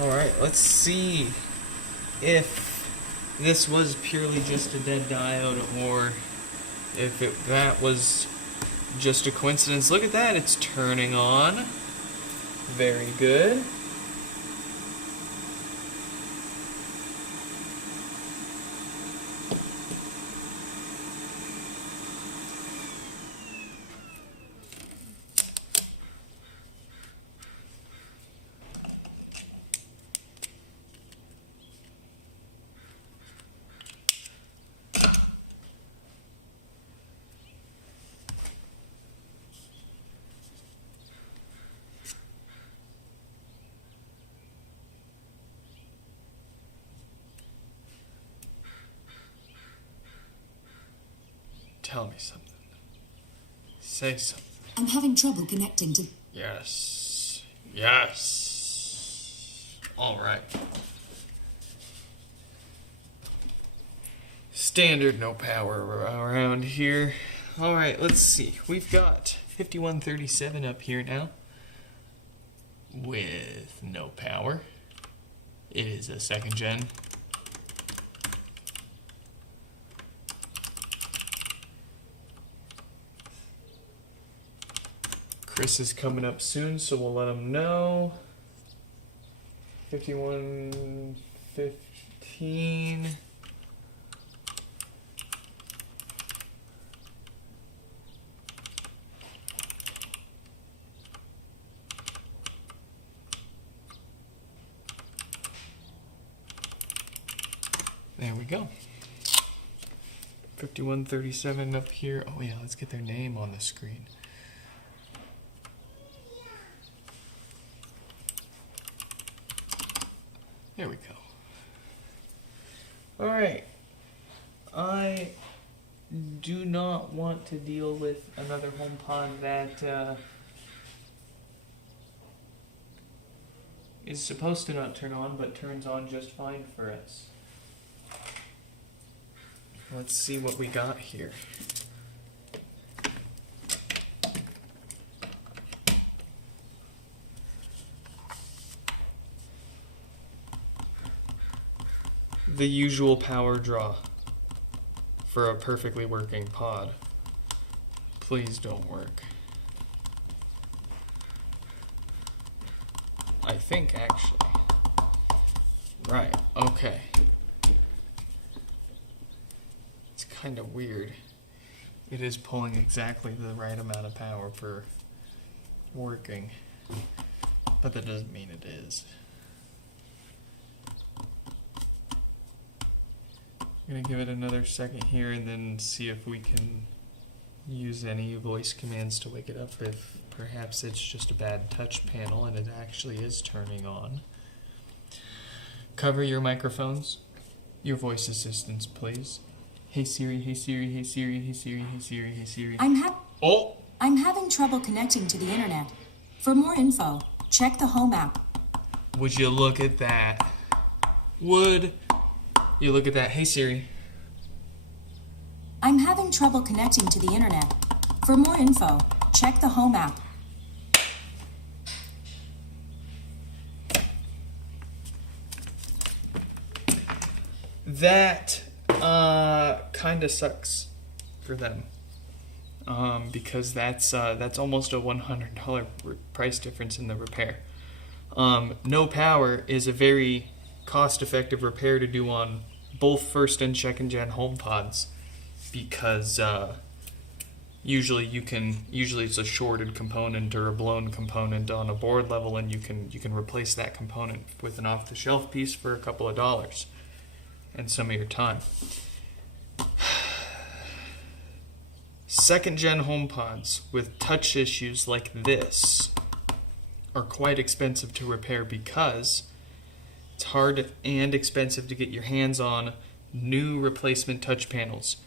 Alright, let's see if this was purely just a dead diode or if that was just a coincidence. Look at that, it's turning on. Very good. Tell me something. Say something. I'm having trouble connecting to... Yes. Yes. All right. Standard no power around here. All right, let's see. We've got 5137 up here now with no power. It is a second gen. Chris is coming up soon, so we'll let him know. 5115. There we go. 5137 up here. Oh yeah, let's get their name on the screen. There we go. Alright. I do not want to deal with another HomePod that is supposed to not turn on, but turns on just fine for us. Let's see what we got here. The usual power draw for a perfectly working pod. Please don't work. I think actually. Right, okay. It's kind of weird. It is pulling exactly the right amount of power for working, but that doesn't mean it is. I'm gonna give it another second here and then see if we can use any voice commands to wake it up if perhaps it's just a bad touch panel and it actually is turning on. Cover your microphones. Your voice assistants, please. Hey Siri, hey Siri, hey Siri, hey Siri, hey Siri, hey Siri. I'm having trouble connecting to the internet. For more info, check the Home app. Would you look at that? Would you look at that? Hey Siri. I'm having trouble connecting to the internet. For more info, check the Home app. That kind of sucks for them because that's almost a $100 price difference in the repair. No power is a very cost-effective repair to do on both first and second gen HomePods because usually it's a shorted component or a blown component on a board level, and you can replace that component with an off-the-shelf piece for a couple of dollars and some of your time. Second gen HomePods with touch issues like this are quite expensive to repair because it's hard and expensive to get your hands on new replacement touch panels.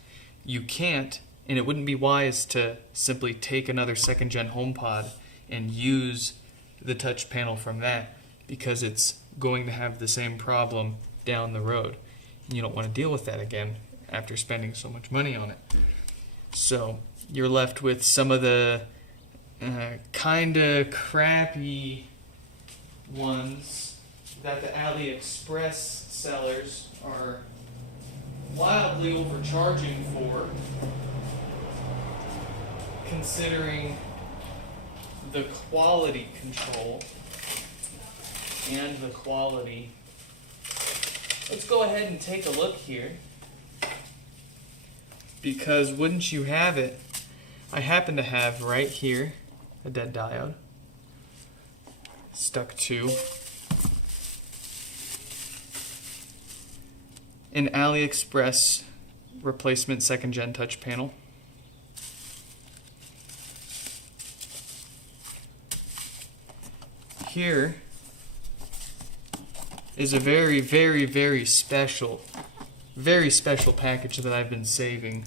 You can't, and it wouldn't be wise to simply take another second gen HomePod and use the touch panel from that because it's going to have the same problem down the road. And you don't want to deal with that again after spending so much money on it. So you're left with some of the kind of crappy ones that the AliExpress sellers are wildly overcharging for, considering the quality control and the quality. Let's go ahead and take a look here, because wouldn't you have it, I happen to have right here a dead diode stuck to an AliExpress replacement second gen touch panel. Here is a very, very, very special package that I've been saving.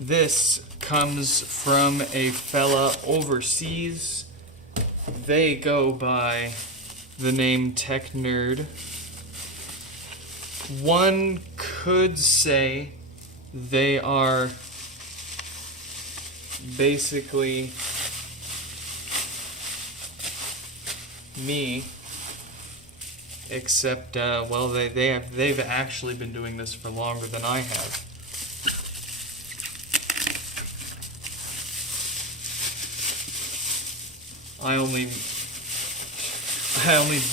This comes from a fella overseas. They go by the name Tech Nerd. One could say they are basically me, except well, they've actually been doing this for longer than I have. I've only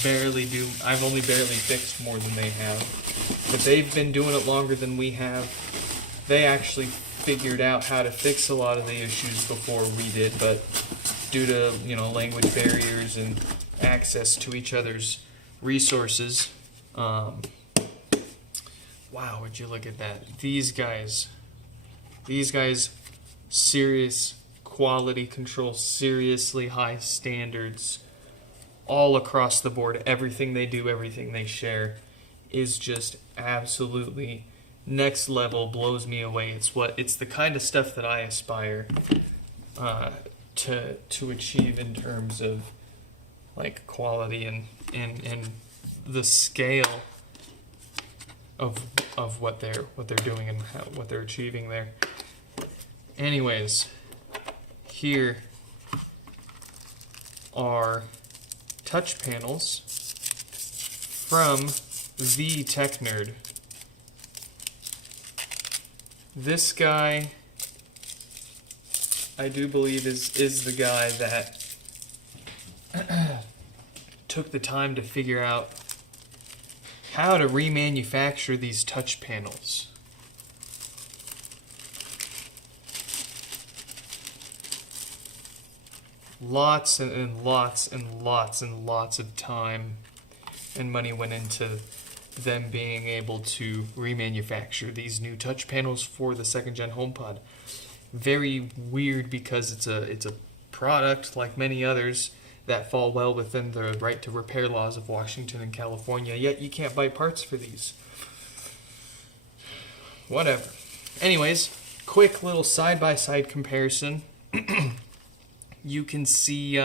barely fixed more than they have. But they've been doing it longer than we have. They actually figured out how to fix a lot of the issues before we did, but due to, language barriers and access to each other's resources, wow, would you look at that. These guys, serious quality control, seriously high standards all across the board. Everything they do, everything they share is just absolutely next level, blows me away. It's the kind of stuff that I aspire to achieve in terms of like quality and the scale of what they're doing and what they're achieving there. Anyways, here are touch panels from the Tech Nerd. This guy, I do believe, is the guy that took the time to figure out how to remanufacture these touch panels. Lots and lots and lots and lots of time and money went into them being able to remanufacture these new touch panels for the second-gen HomePod. Very weird because it's a product like many others that fall well within the right to repair laws of Washington and California, yet you can't buy parts for these. Whatever. Anyways, quick little side-by-side comparison. You can see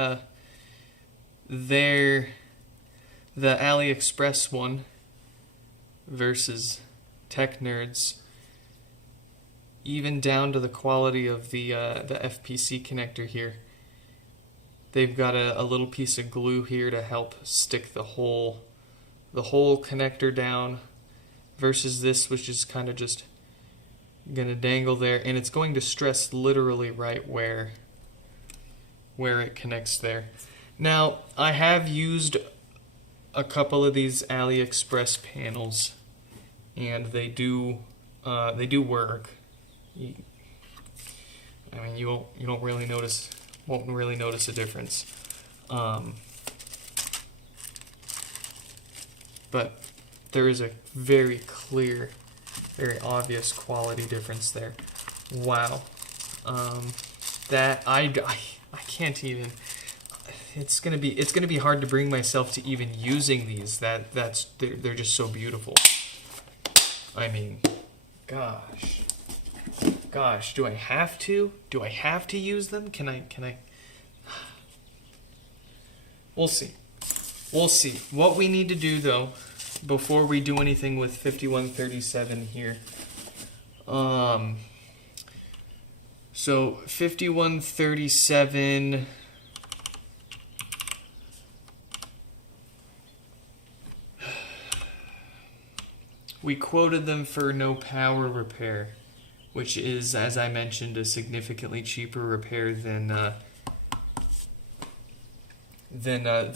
there the AliExpress one versus Tech Nerds, even down to the quality of the FPC connector here. They've got a little piece of glue here to help stick the whole connector down, versus this, which is kind of just gonna dangle there, and it's going to stress literally right where it connects there. Now, I have used a couple of these AliExpress panels, and they do work. You won't really notice a difference. But there is a very clear, very obvious quality difference there. Wow. That I can't even. It's gonna be hard to bring myself to even using these. They're just so beautiful. I mean, gosh, do I have to? Do I have to use them? Can I? We'll see. What we need to do though, before we do anything with 5137 here. So 5137. We quoted them for no power repair, which is, as I mentioned, a significantly cheaper repair than the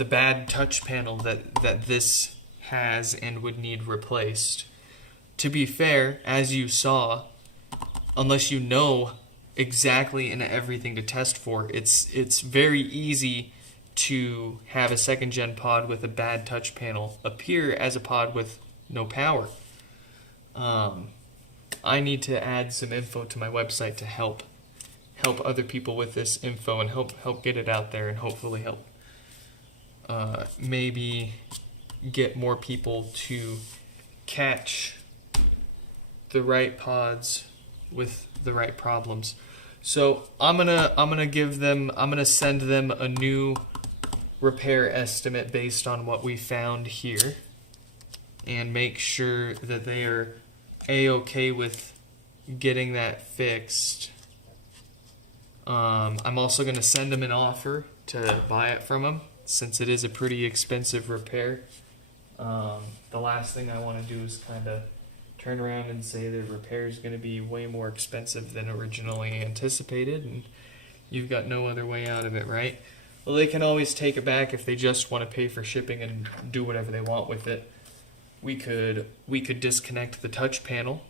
bad touch panel that this has and would need replaced. To be fair, as you saw, unless you know exactly and everything to test for, it's very easy to have a second-gen pod with a bad touch panel appear as a pod with no power. I need to add some info to my website to help other people with this info and help get it out there, and hopefully help maybe get more people to catch the right pods with the right problems. So I'm gonna send them a new repair estimate based on what we found here, and make sure that they are A-okay with getting that fixed. I'm also going to send them an offer to buy it from them, since it is a pretty expensive repair. The last thing I want to do is kind of turn around and say the repair is going to be way more expensive than originally anticipated, and you've got no other way out of it, right? Well, they can always take it back if they just want to pay for shipping and do whatever they want with it. We could disconnect the touch panel,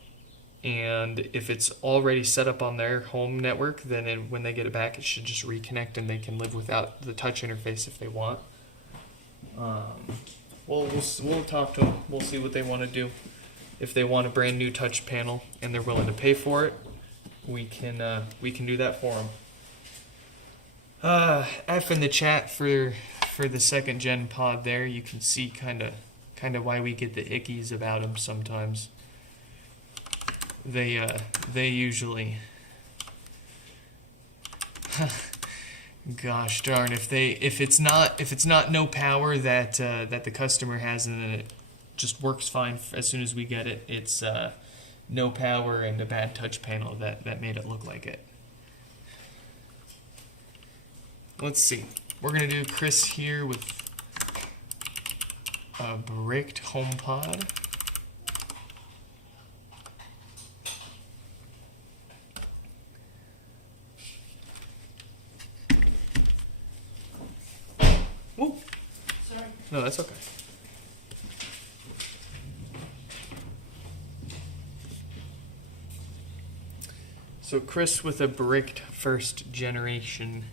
and if it's already set up on their home network, then when they get it back, it should just reconnect, and they can live without the touch interface if they want. We'll talk to them. We'll see what they want to do. If they want a brand new touch panel and they're willing to pay for it, we can do that for them. F in the chat for the second gen pod there. You can see kind of why we get the ickies about them sometimes. They usually gosh darn, if it's not no power that the customer has, and then it just works fine as soon as we get it, it's no power and a bad touch panel that made it look like it. Let's see. We're gonna do Chris here with a bricked HomePod. Whoop. Sorry. No, that's okay. So Chris with a bricked first generation.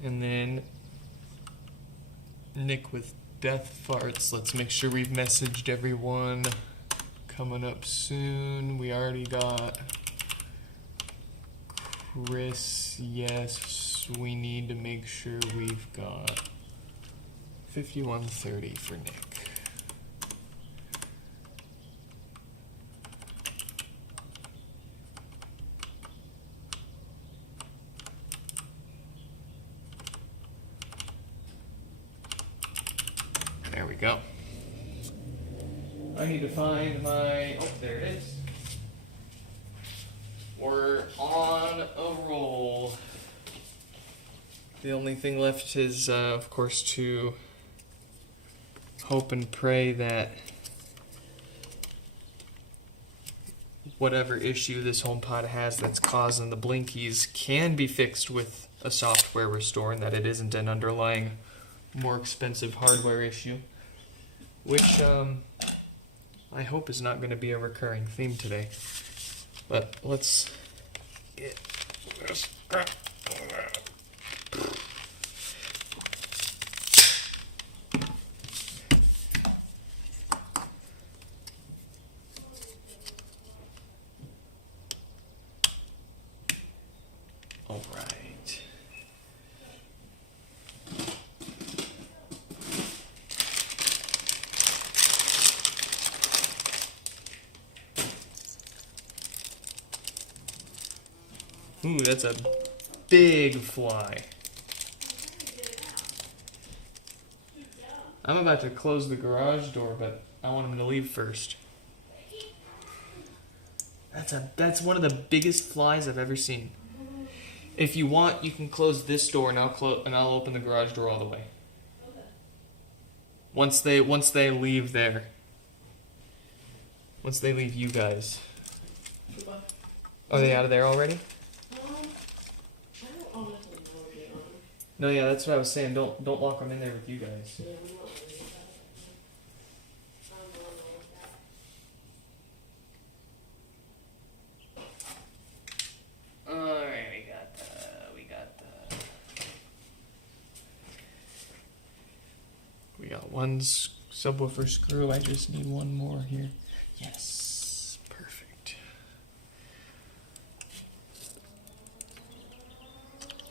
And then Nick with death farts. Let's make sure we've messaged everyone. Coming up soon. We already got Chris. Yes, we need to make sure we've got 5130 for Nick. There we go. I need to find my... Oh, there it is. We're on a roll. The only thing left is, of course, to hope and pray that whatever issue this HomePod has that's causing the blinkies can be fixed with a software restore, and that it isn't an underlying more expensive hardware issue, which I hope is not going to be a recurring theme today. But let's get this crap. All right. Ooh, that's a big fly. I'm about to close the garage door, but I want him to leave first. That's one of the biggest flies I've ever seen. If you want, you can close this door, and I'll open the garage door all the way. Okay. Once they leave there. Once they leave you guys. Goodbye. Are they out of there already? I don't honestly know, to be honest. No, yeah, that's what I was saying. Don't lock them in there with you guys. Yeah, I'm not really excited. I'm not really excited. Alright, we got one subwoofer screw. I just need one more here. Yes, perfect.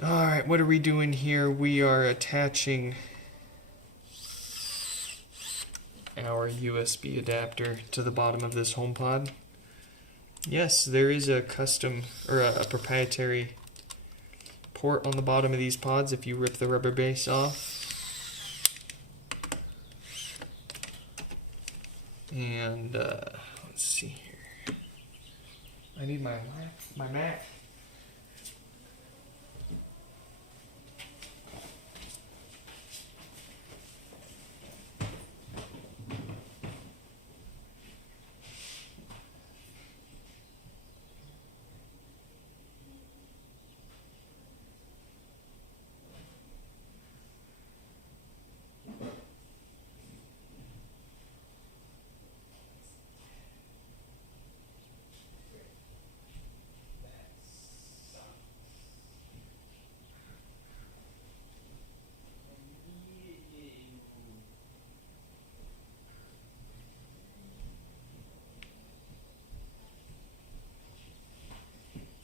Alright, what are we doing here? We are attaching our USB adapter to the bottom of this HomePod. Yes, there is a custom or a proprietary port on the bottom of these pods if you rip the rubber base off. And let's see here. I need my Mac.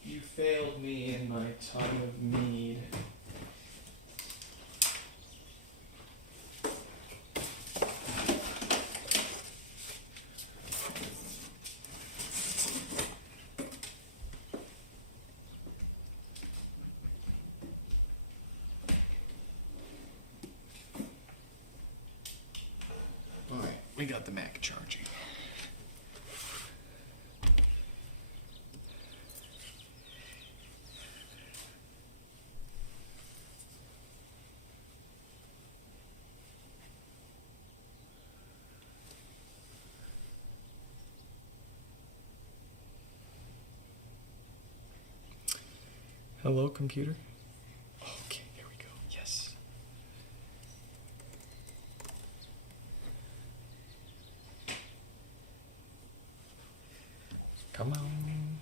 You failed me in my time of need. Alright, we got the Mac charging. Hello, computer. Okay, here we go. Yes. Come on.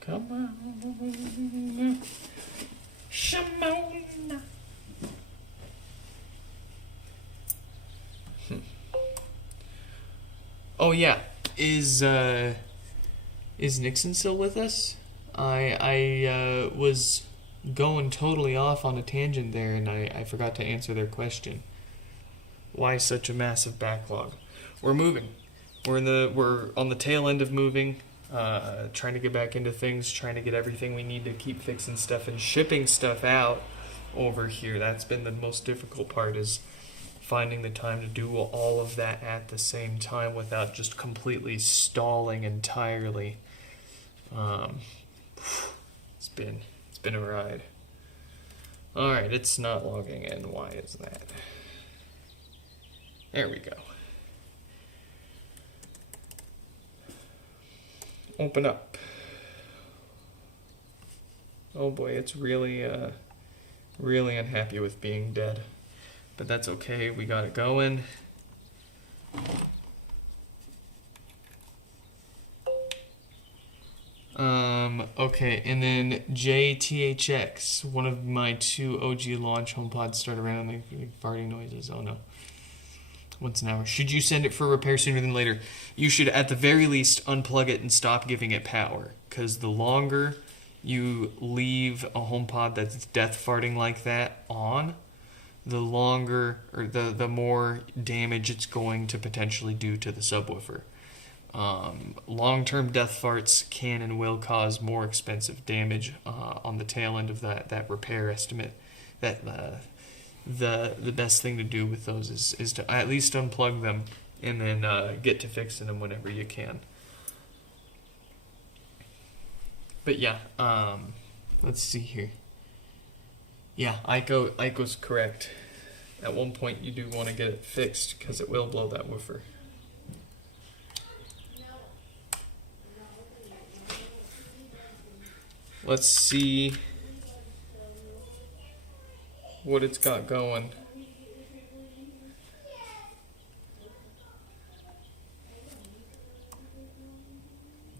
Come on. Shimona. Oh yeah. Is Nixon still with us? I was going totally off on a tangent there, and I forgot to answer their question. Why such a massive backlog? We're moving. We're on the tail end of moving, trying to get back into things, trying to get everything we need to keep fixing stuff and shipping stuff out over here. That's been the most difficult part, is finding the time to do all of that at the same time without just completely stalling entirely. It's been a ride. Alright, it's not logging in. Why is that? There we go. Open up. Oh boy, it's really unhappy with being dead. But that's okay, we got it going. Okay, and then JTHX, one of my two OG launch HomePods start around making farting noises. Oh no. Once an hour. Should you send it for repair sooner than later? You should at the very least unplug it and stop giving it power. Because the longer you leave a HomePod that's death farting like that on, the longer or the more damage it's going to potentially do to the subwoofer. Long-term death farts can and will cause more expensive damage on the tail end of that repair estimate. That the best thing to do with those is to at least unplug them and then get to fixing them whenever you can. But yeah, let's see here. Yeah, Aiko's correct. At one point you do want to get it fixed because it will blow that woofer. Let's see what it's got going.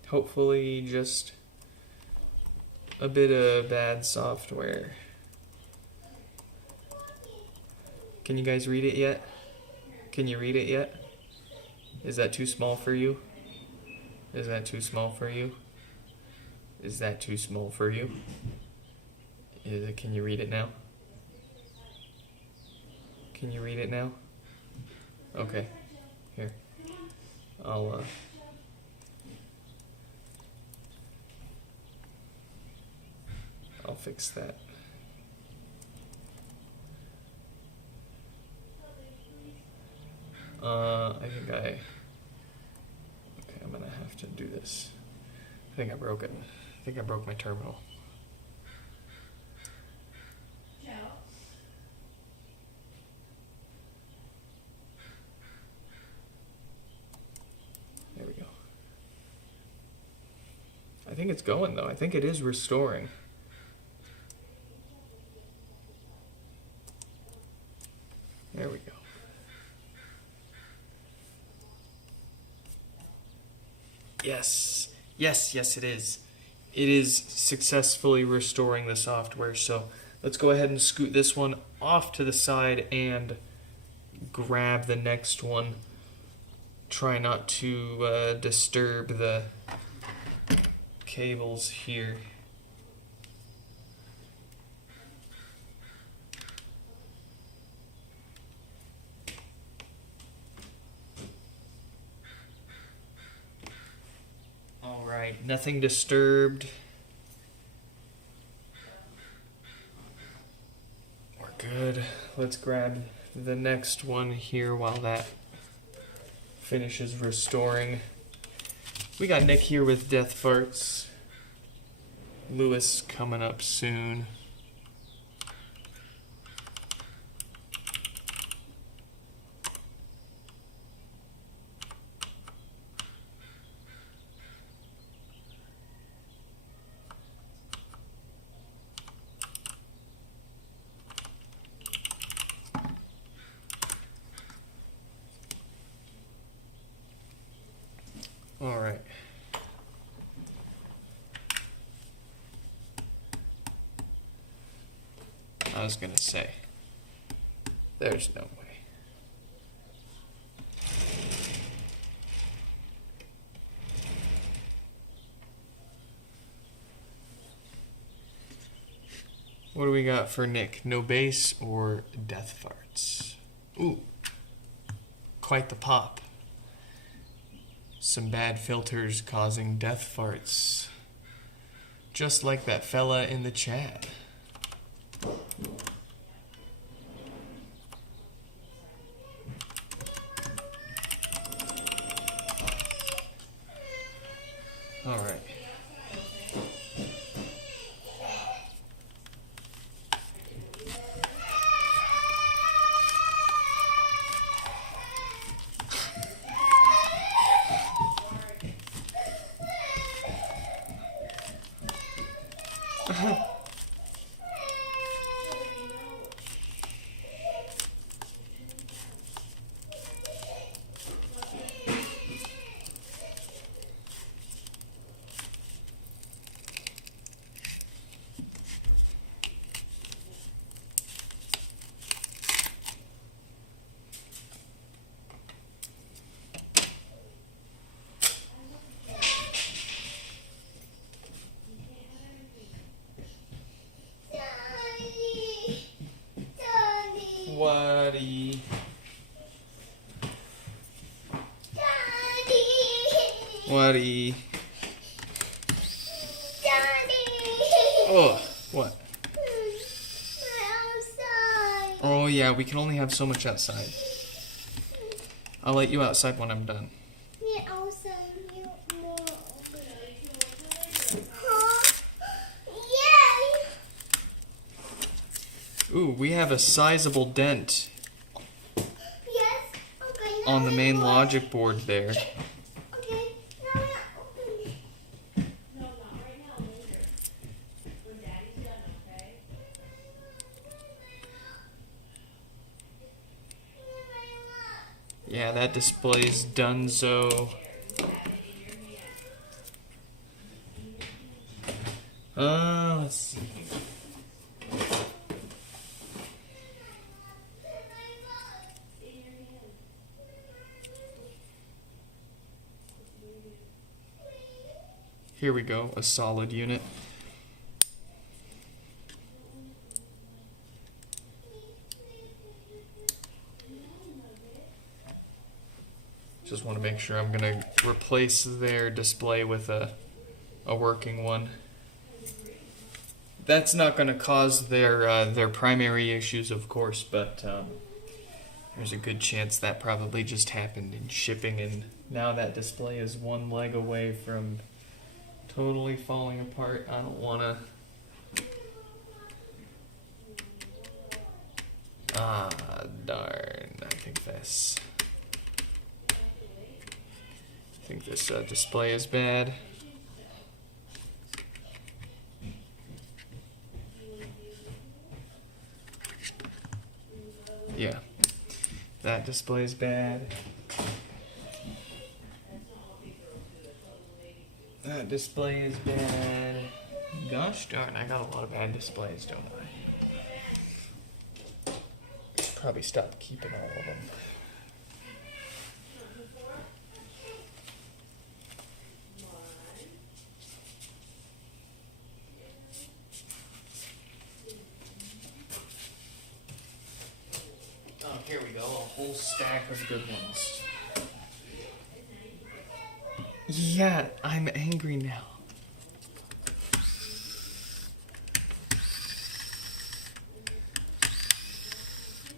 Hopefully just a bit of bad software. Can you guys read it yet? Can you read it yet? Is that too small for you? Is that too small for you? Is that too small for you? Can you read it now? Can you read it now? Okay. Here. I'll fix that. Okay, I'm gonna have to do this. I think I broke it. I think I broke my terminal. There we go. I think it's going though. I think it is restoring. There we go. Yes, it is. It is successfully restoring the software. So let's go ahead and scoot this one off to the side and grab the next one. Try not to disturb the cables here. Alright, nothing disturbed. We're good. Let's grab the next one here while that finishes restoring. We got Nick here with Death Farts. Lewis coming up soon. All right. I was gonna say, there's no way. What do we got for Nick? No bass or Death Farts? Ooh, quite the pop. Some bad filters causing death farts. Just like that fella in the chat. All right. Waddy. Waddy. Oh, what? Oh yeah, we can only have so much outside. I'll let you outside when I'm done. Ooh, we have a sizable dent on the main logic board there. Yeah, that displays Dunzo. Let's see. Here we go, a solid unit. Just want to make sure I'm going to replace their display with a working one. that's not going to cause their primary issues, of course, but there's a good chance that probably just happened in shipping, and now that display is one leg away from totally falling apart. I don't want to. Ah, darn. I think this display is bad. Yeah, that display is bad. That display is bad. Gosh darn, I got a lot of bad displays, don't I? Should probably stop keeping all of them. Oh, here we go, a whole stack of good ones. Yeah, I'm angry now.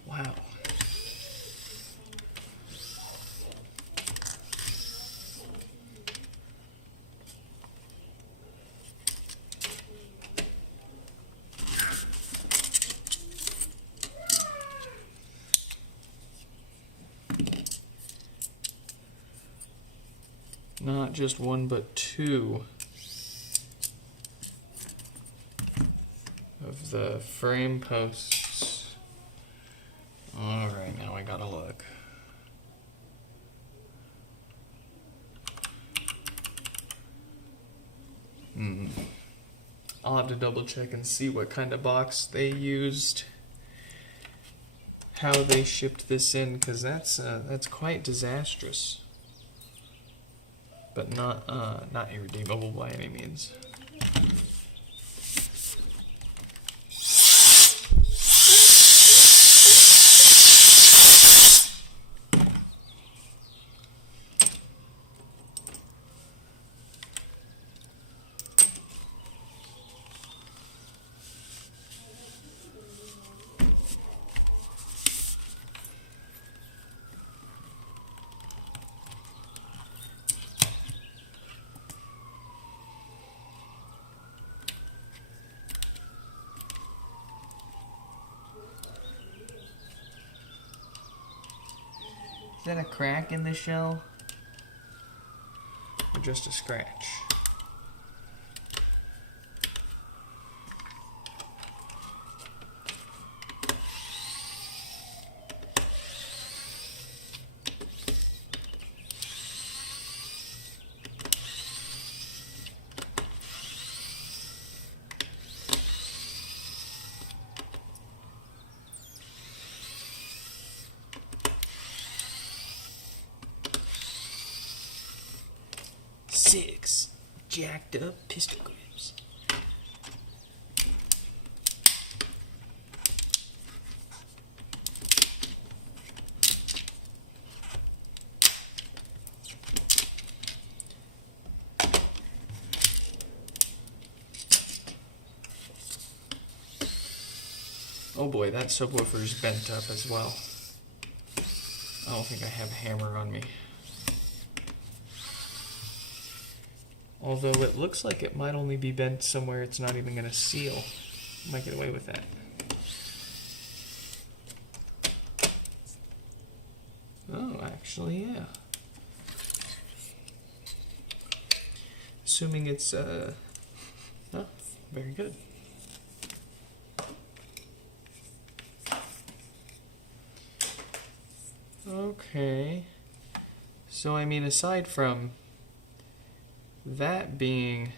Wow. Not just one, but two of the frame posts. Alright, now I gotta look. I'll have to double check and see what kind of box they used, how they shipped this in, because that's quite disastrous. But not irredeemable by any means. Is that a crack in the shell? Or just a scratch? Six jacked up pistol grips. Oh boy, that subwoofer's bent up as well. I don't think I have a hammer on me. Although it looks like it might only be bent somewhere it's not even going to seal. Might get away with that. Oh, actually, yeah. Assuming it's, oh, very good. Okay. So, I mean, aside from that being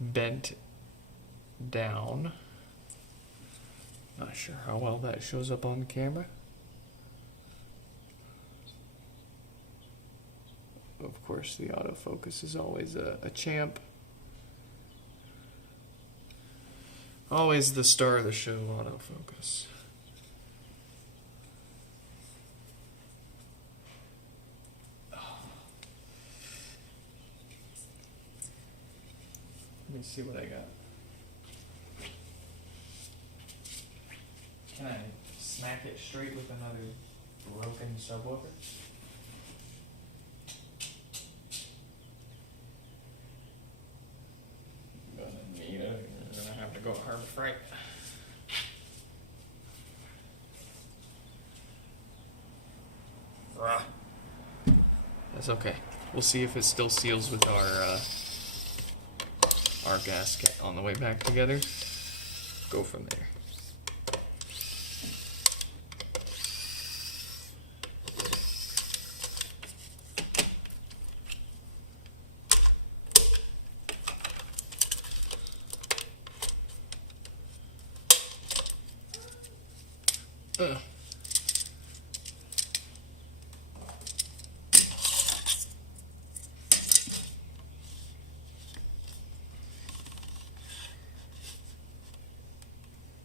bent down, not sure how well that shows up on camera. Of course, the autofocus is always a champ. Always the star of the show, autofocus. Let me see what I got. Can I smack it straight with another broken subwoofer? Gonna need it. I'm gonna have to go Harbor Freight. Ah. That's okay. We'll see if it still seals with our gasket on the way back together. Go from there.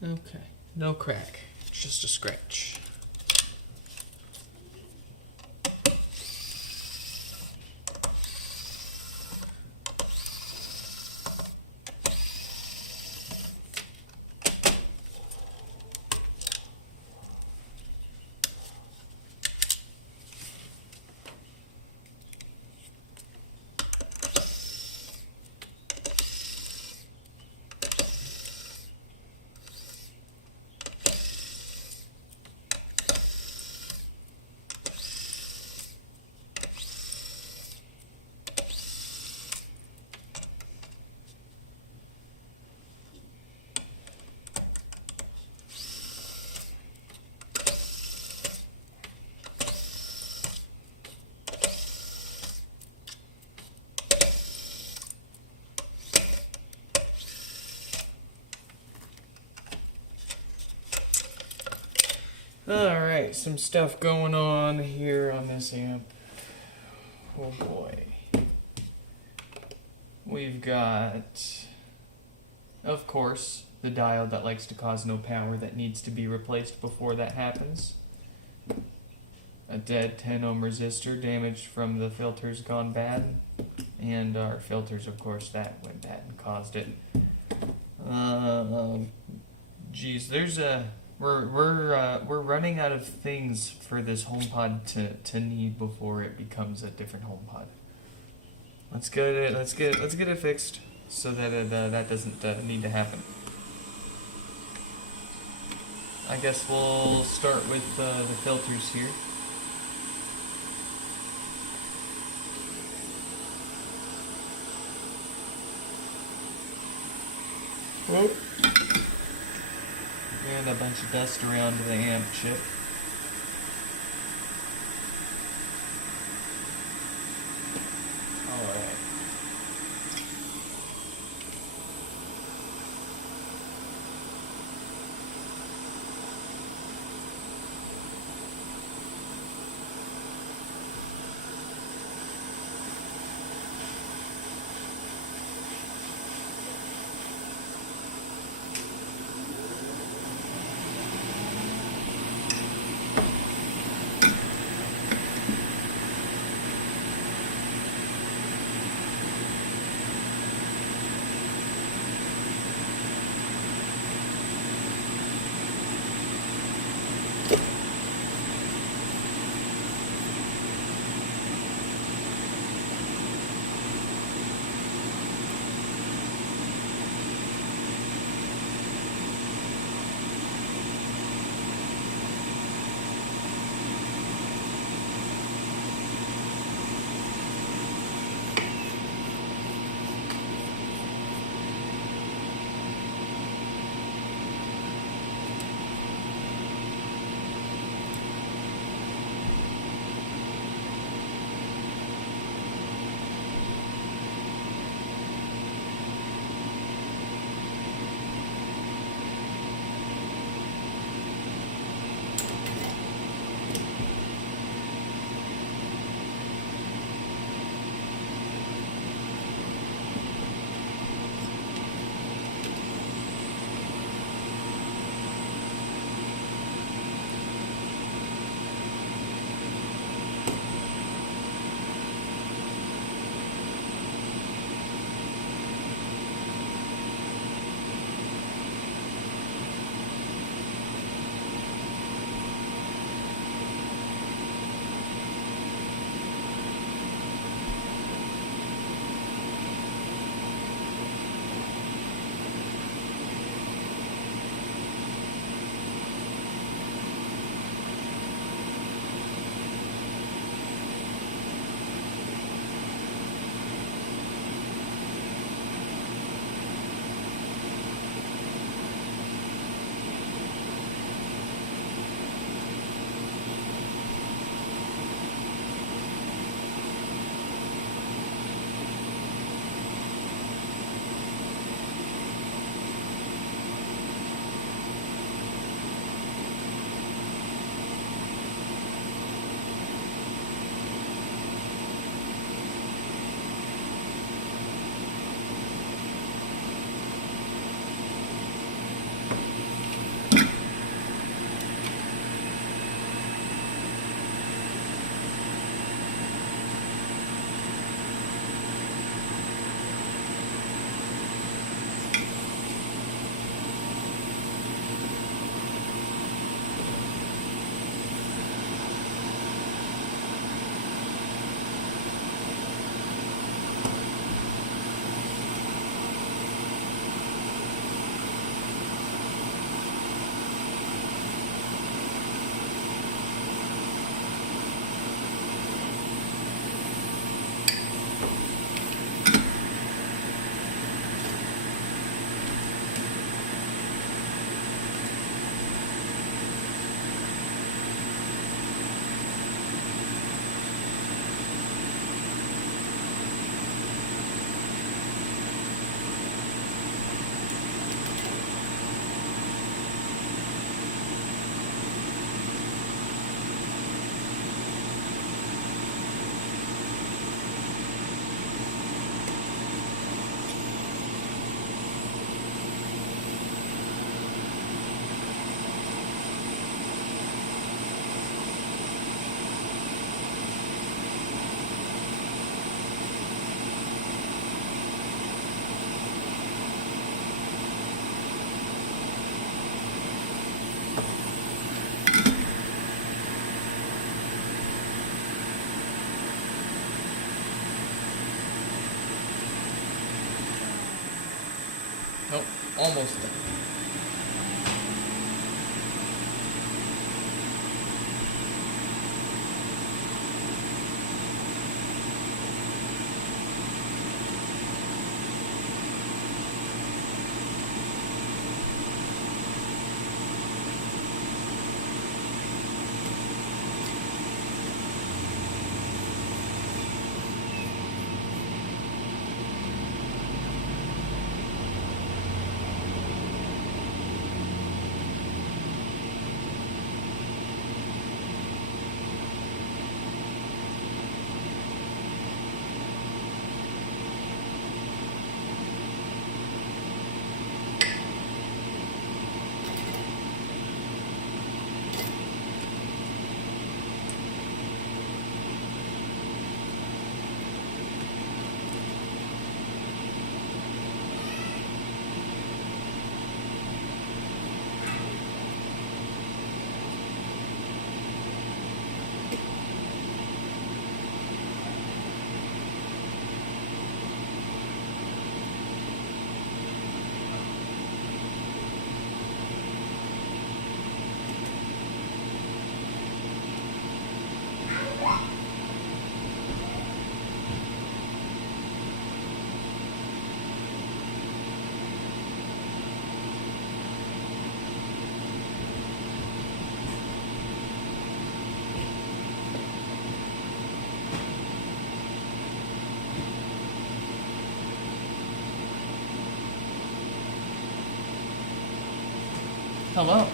Okay, no crack, just a scratch. Alright, some stuff going on here on this amp. Oh boy. We've got, of course, the diode that likes to cause no power that needs to be replaced before that happens. A dead 10 ohm resistor damaged from the filters gone bad. And our filters, of course, that went bad and caused it. Geez, there's a... We're running out of things for this HomePod to need before it becomes a different HomePod. Let's get it fixed so that that doesn't need to happen. I guess we'll start with the filters here. Whoa. And a bunch of dust around the amp chip. Alright. Nope, almost done. Hello.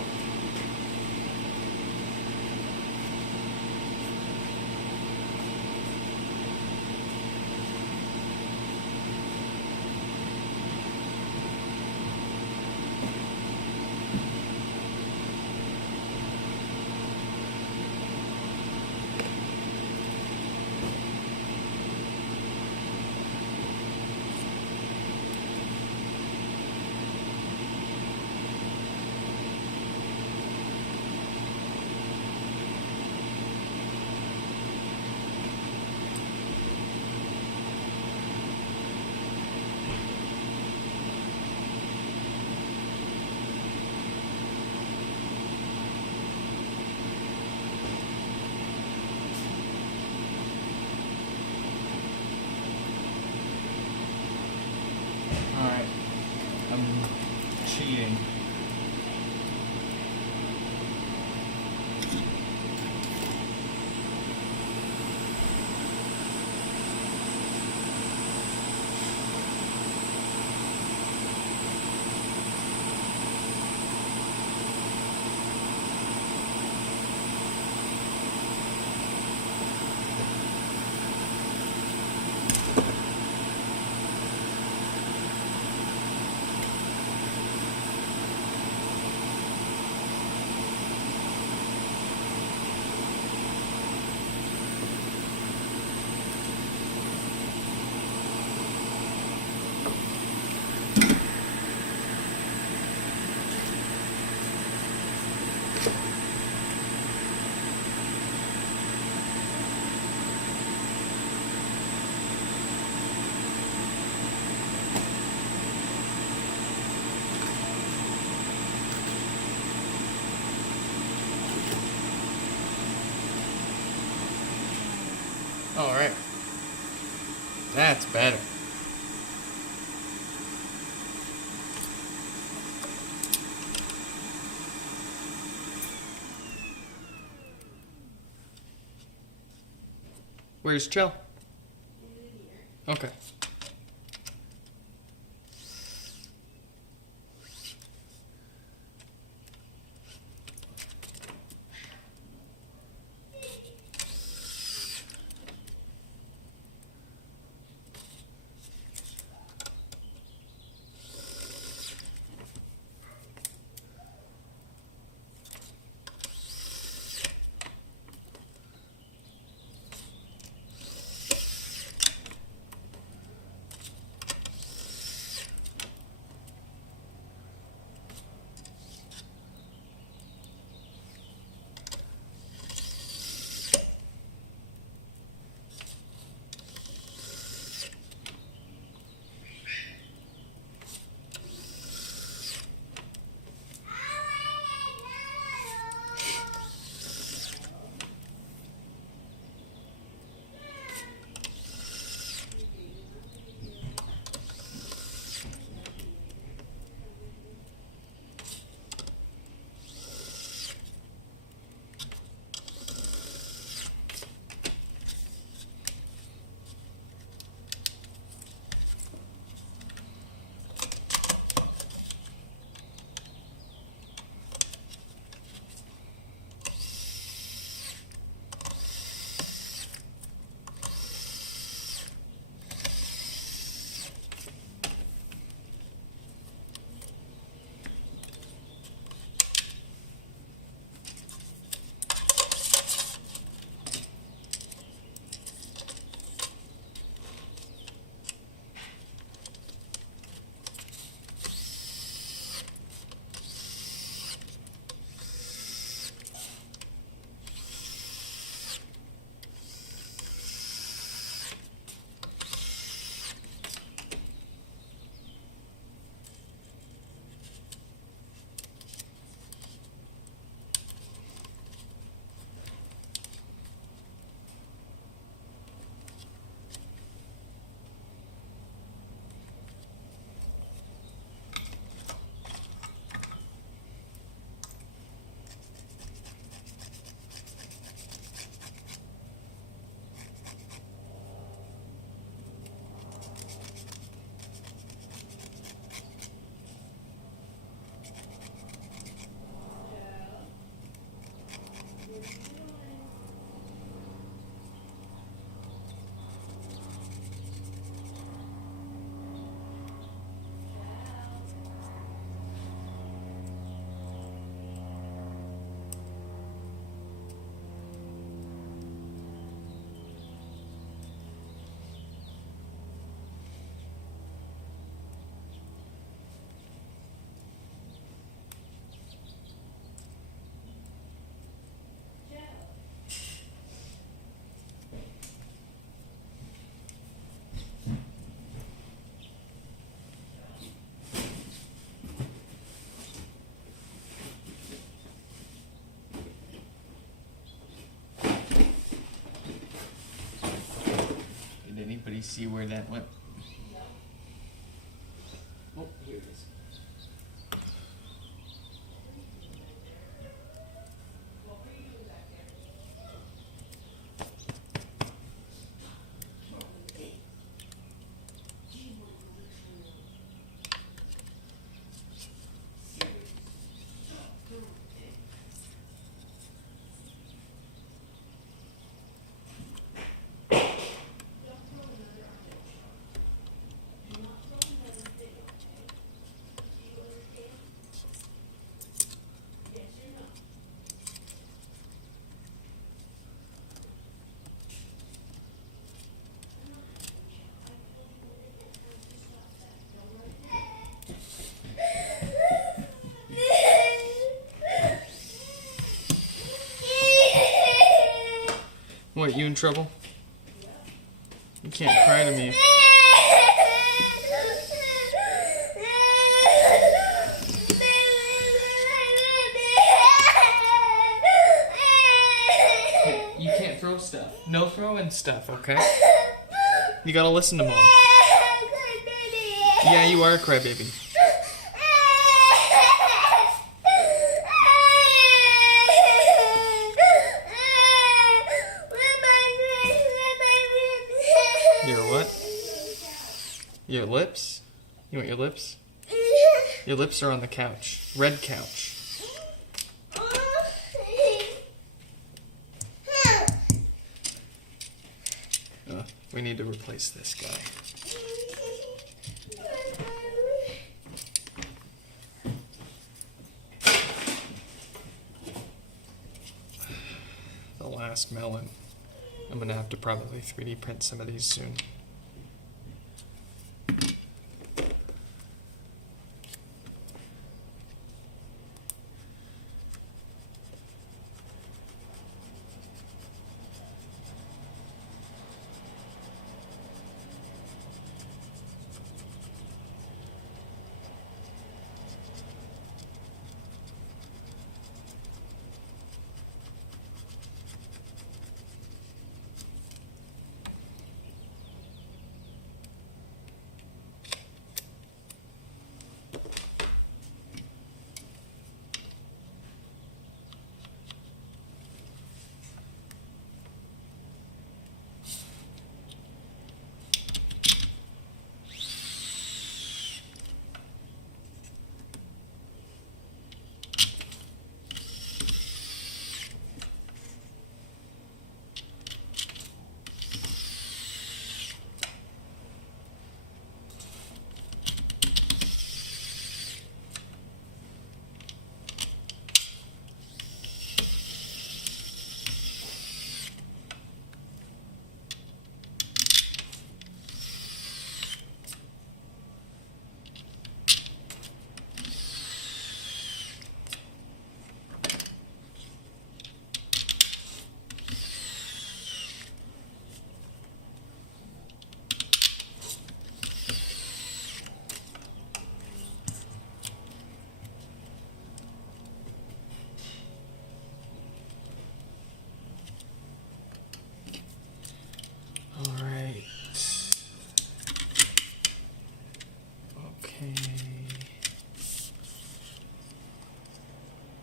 Alright. I'm cheating. Alright. That's better. Where's Chell? Okay. see where that went. Oh, here it is. What, you in trouble? You can't cry to me. You can't throw stuff. No throwing stuff, okay? You gotta listen to Mom. Yeah, you are a crybaby. Your what? Your lips? You want your lips? Your lips are on the couch. Red couch. We need to replace this guy. The last melon. I'm gonna have to probably 3D print some of these soon.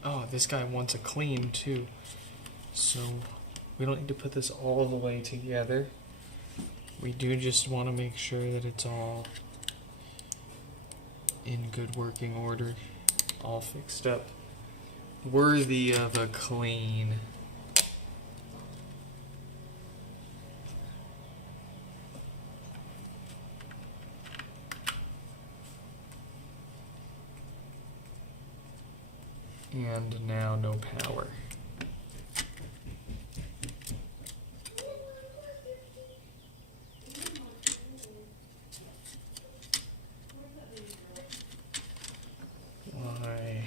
Oh, this guy wants a clean too. So we don't need to put this all the way together. We do just want to make sure that it's all in good working order, all fixed up, worthy of a clean. And now no power. Why?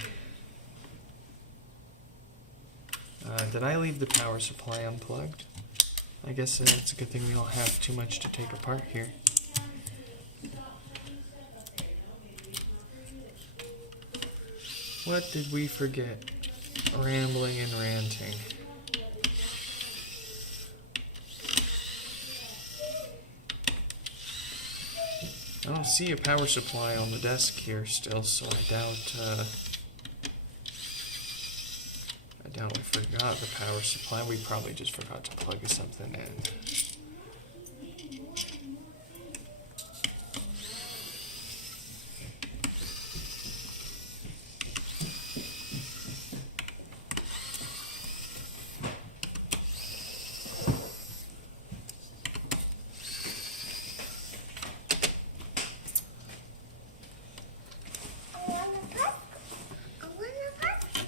Did I leave the power supply unplugged? I guess it's a good thing we don't have too much to take apart here. What did we forget? Rambling and ranting. I don't see a power supply on the desk here still, so I doubt we forgot the power supply. We probably just forgot to plug something in.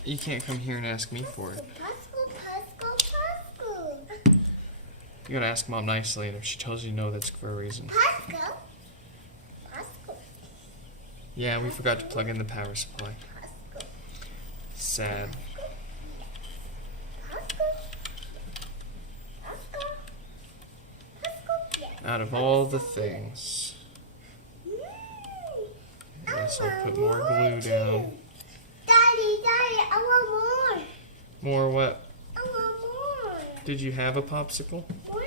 You can't come here and ask me for it. You gotta ask Mom nicely, and if she tells you no, that's for a reason. Yeah, we forgot to plug in the power supply. Sad. Out of all the things. I guess I'll put more glue down. Daddy, I want more. More what? I want more. Did you have a popsicle? More?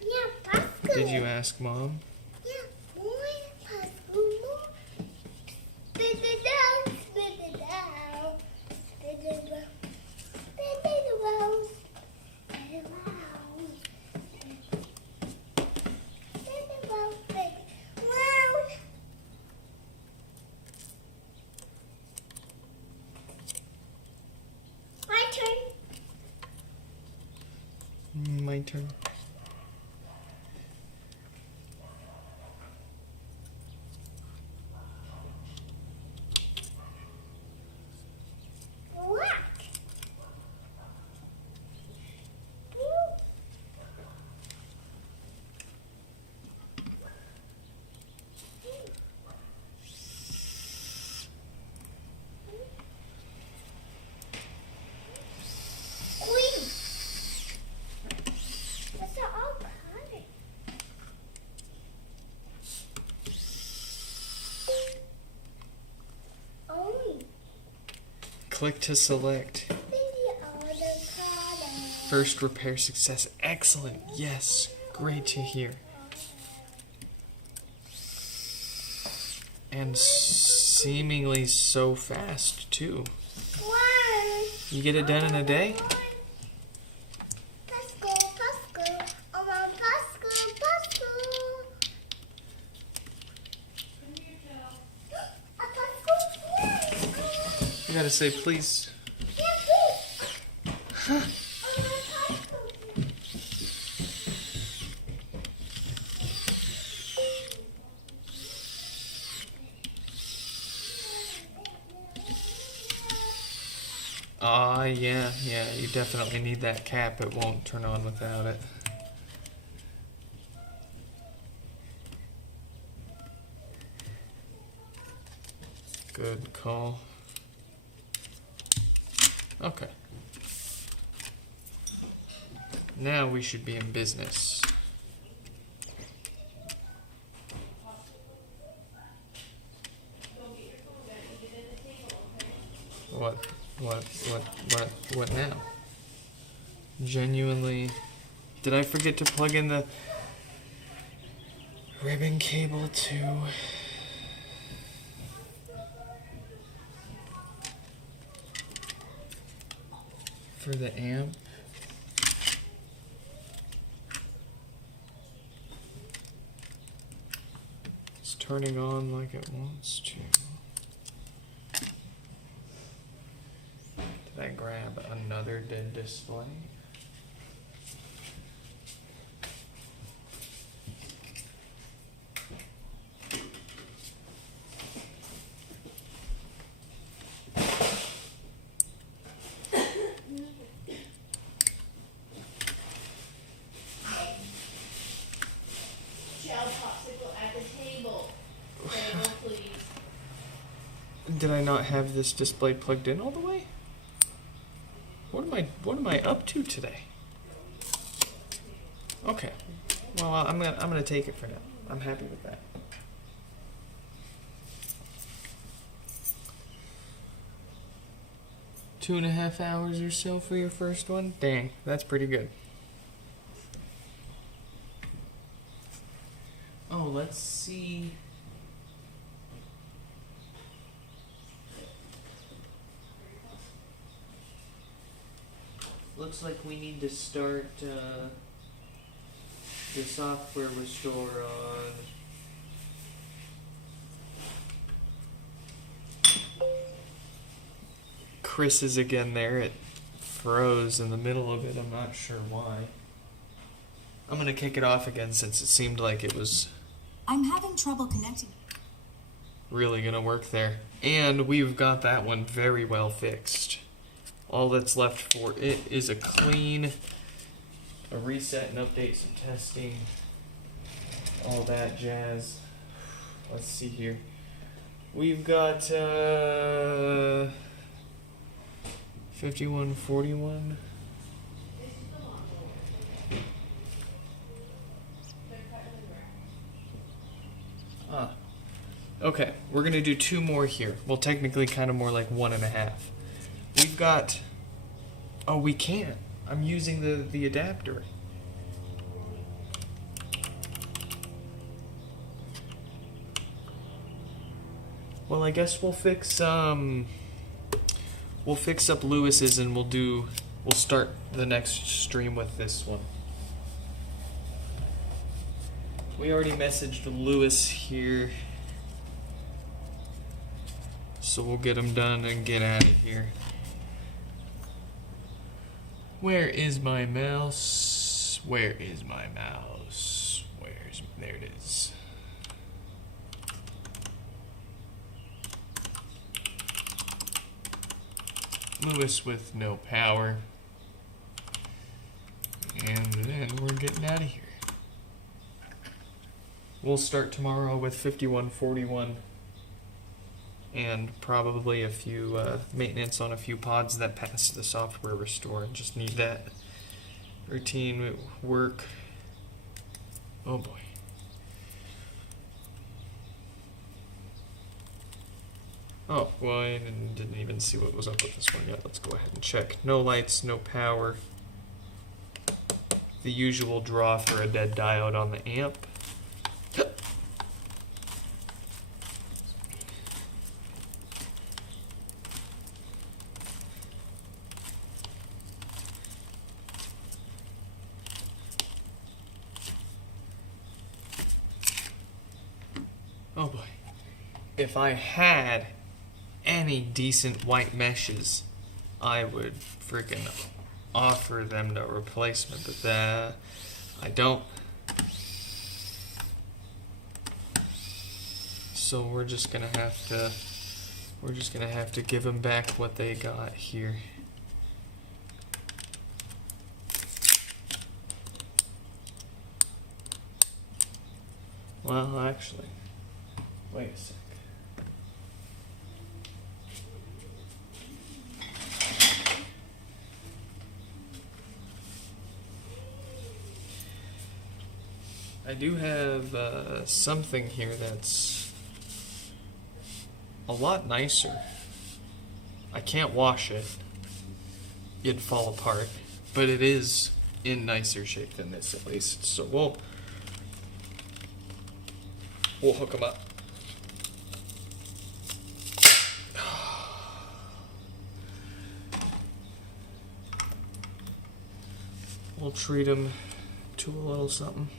Yeah, popsicle. Did you ask Mom? Yeah, more popsicle, more. Spit it out, spit it out. Spit it out. Spit it out. Spit it out. Spit it out, spit it out. My turn. My turn. Black. Queen. That's all colored. Oh, Click to select. the other color. First repair success. Excellent. Yes. Great to hear. And seemingly so fast, too. One. You get it done in a day? Pascal. I want Pascal. A Pascal. Yes. You gotta say please. Yeah, please. I want Pascal. Yeah, you definitely need that cap. It won't turn on without it. Good call. Okay. Now we should be in business. What now? Genuinely, did I forget to plug in the ribbon cable to for the amp? It's turning on like it wants to. Did I grab another dead display? Gel popsicle at the table. Table, please. Did I not have this display plugged in all the way? What am I up to today? Okay. Well, I'm gonna take it for now. I'm happy with that. Two and a half hours or so for your first one? Dang, that's pretty good. Oh, let's see. looks like we need to start the software restore on Chris is again there. It froze in the middle of it. I'm not sure why. I'm gonna kick it off again since it seemed like it was I'm having trouble connecting. really gonna work there. And we've got that one very well fixed. All that's left for it is a clean, a reset and update, some testing, all that jazz. Let's see here. We've got 5141. Okay, we're gonna do two more here. Well, technically kind of more like 1.5. We've got, oh, we can't. I'm using the adapter. Well, I guess we'll fix up Lewis's and we'll start the next stream with this one. We already messaged Lewis here. So we'll get him done and get out of here. Where is my mouse? Where is my mouse? There it is. Lewis with no power. And then we're getting out of here. We'll start tomorrow with 5141 and probably a few maintenance on a few pods that pass the software restore and just need that routine work. Oh boy. Oh, well, I didn't even see what was up with this one yet. Let's go ahead and check. No lights, no power. The usual draw for a dead diode on the amp. Oh boy. If I had any decent white meshes, I would freaking offer them the replacement, but I don't. So we're just gonna have to give them back what they got here. Well, actually, wait a sec. I do have something here that's a lot nicer. I can't wash it. It'd fall apart. But it is in nicer shape than this, at least. So we'll hook them up. We'll treat them to a little something.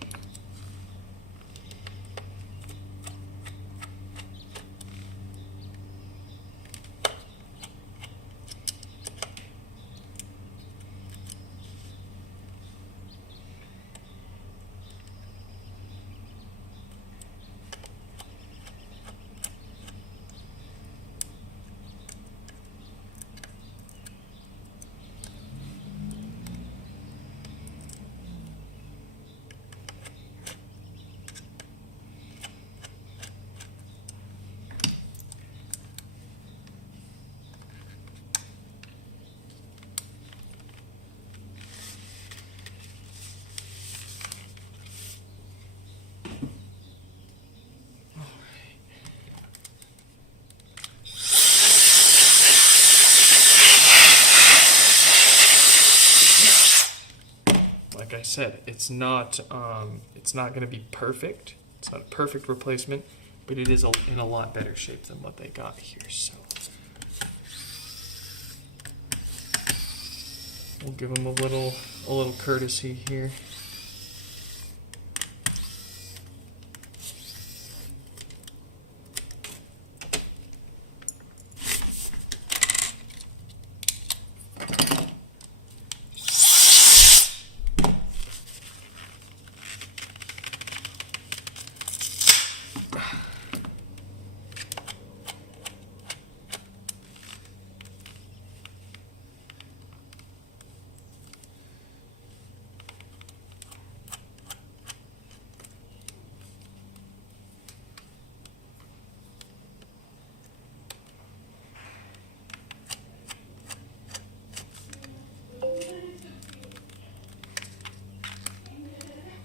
Like I said, it's not going to be perfect. It's not a perfect replacement, but it is in a lot better shape than what they got here. So We'll give them a little courtesy here.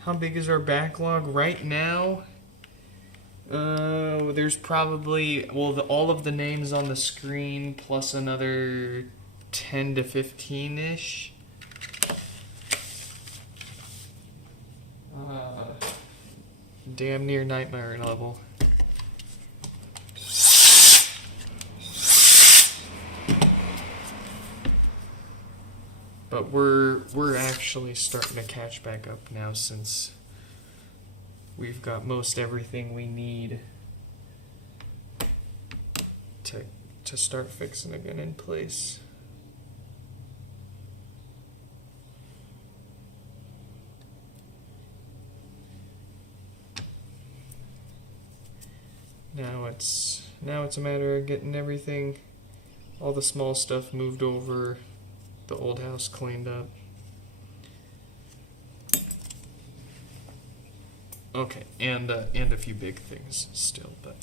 How big is our backlog right now? There's probably, well, all of the names on the screen plus another 10 to 15-ish. Damn near nightmare level. But we're actually starting to catch back up now since we've got most everything we need to start fixing again in place. Now it's a matter of getting everything, all the small stuff moved over, the old house cleaned up. Okay, and a few big things still, but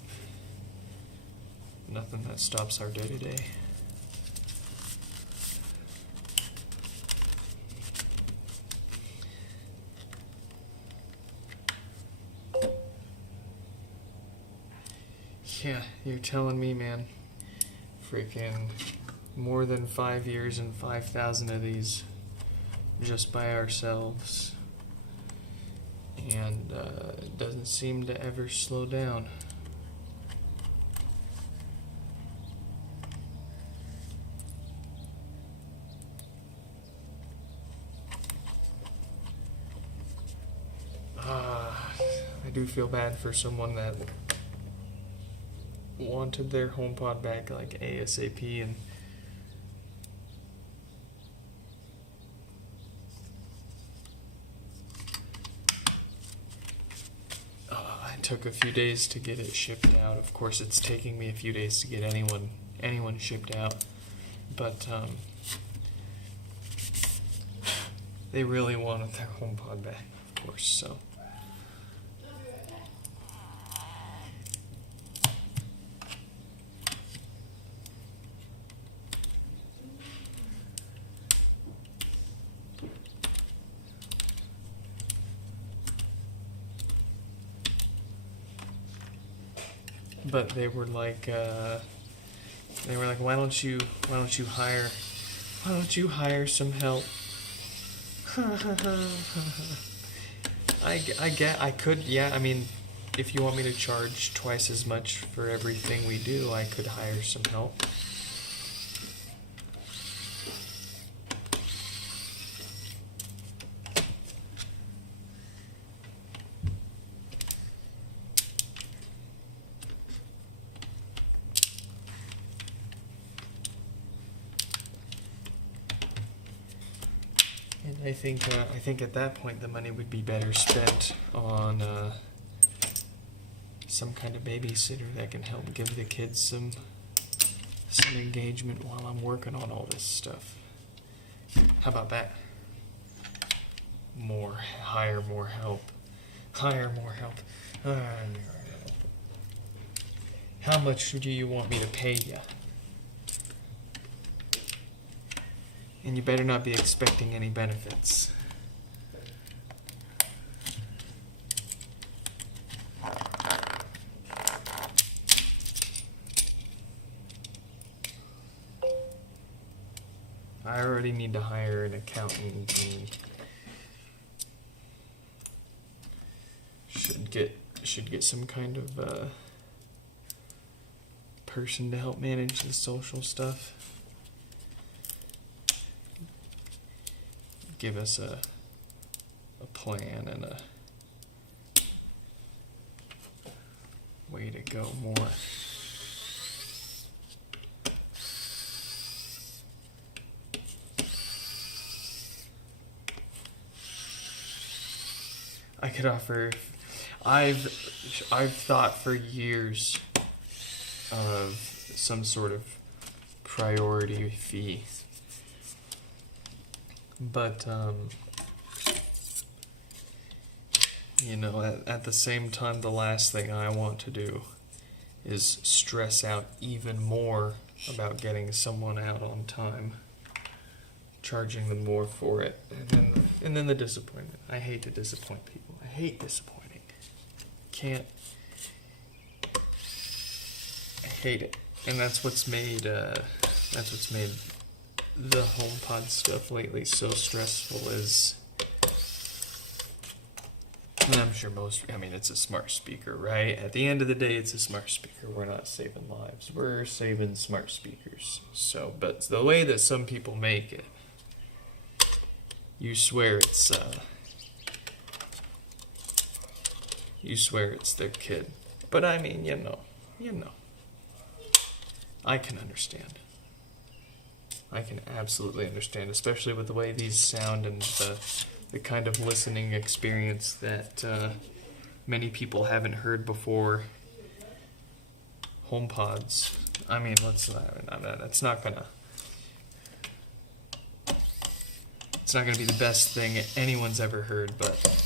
nothing that stops our day-to-day. Yeah, you're telling me, man. Freaking more than 5 years and 5,000 of these just by ourselves. And it doesn't seem to ever slow down. I do feel bad for someone that wanted their HomePod back like ASAP, and it took a few days to get it shipped out. Of course, it's taking me a few days to get anyone shipped out, but they really wanted their HomePod back, of course, so. But they were like, why don't you hire some help? I could, yeah. I mean, if you want me to charge twice as much for everything we do, I could hire some help. I think at that point the money would be better spent on some kind of babysitter that can help give the kids some engagement while I'm working on all this stuff. How about that? Hire more help. How much do you want me to pay you? And you better not be expecting any benefits. I already need to hire an accountant and should get some kind of person to help manage the social stuff. give us a plan and a way to go more. I could offer. I've thought for years of some sort of priority fee, but at the same time, the last thing I want to do is stress out even more about getting someone out on time, charging them more for it, and then the disappointment. I hate to disappoint people. I hate disappointing. I hate it, and that's what's made the HomePod stuff lately so stressful. And I'm sure it's a smart speaker, right? At the end of the day, it's a smart speaker. We're not saving lives. We're saving smart speakers. So, but the way that some people make it, you swear it's their kid. But I mean, you know, I can understand. I can absolutely understand, especially with the way these sound and the kind of listening experience that many people haven't heard before. HomePods. I mean, it's not gonna be the best thing anyone's ever heard, but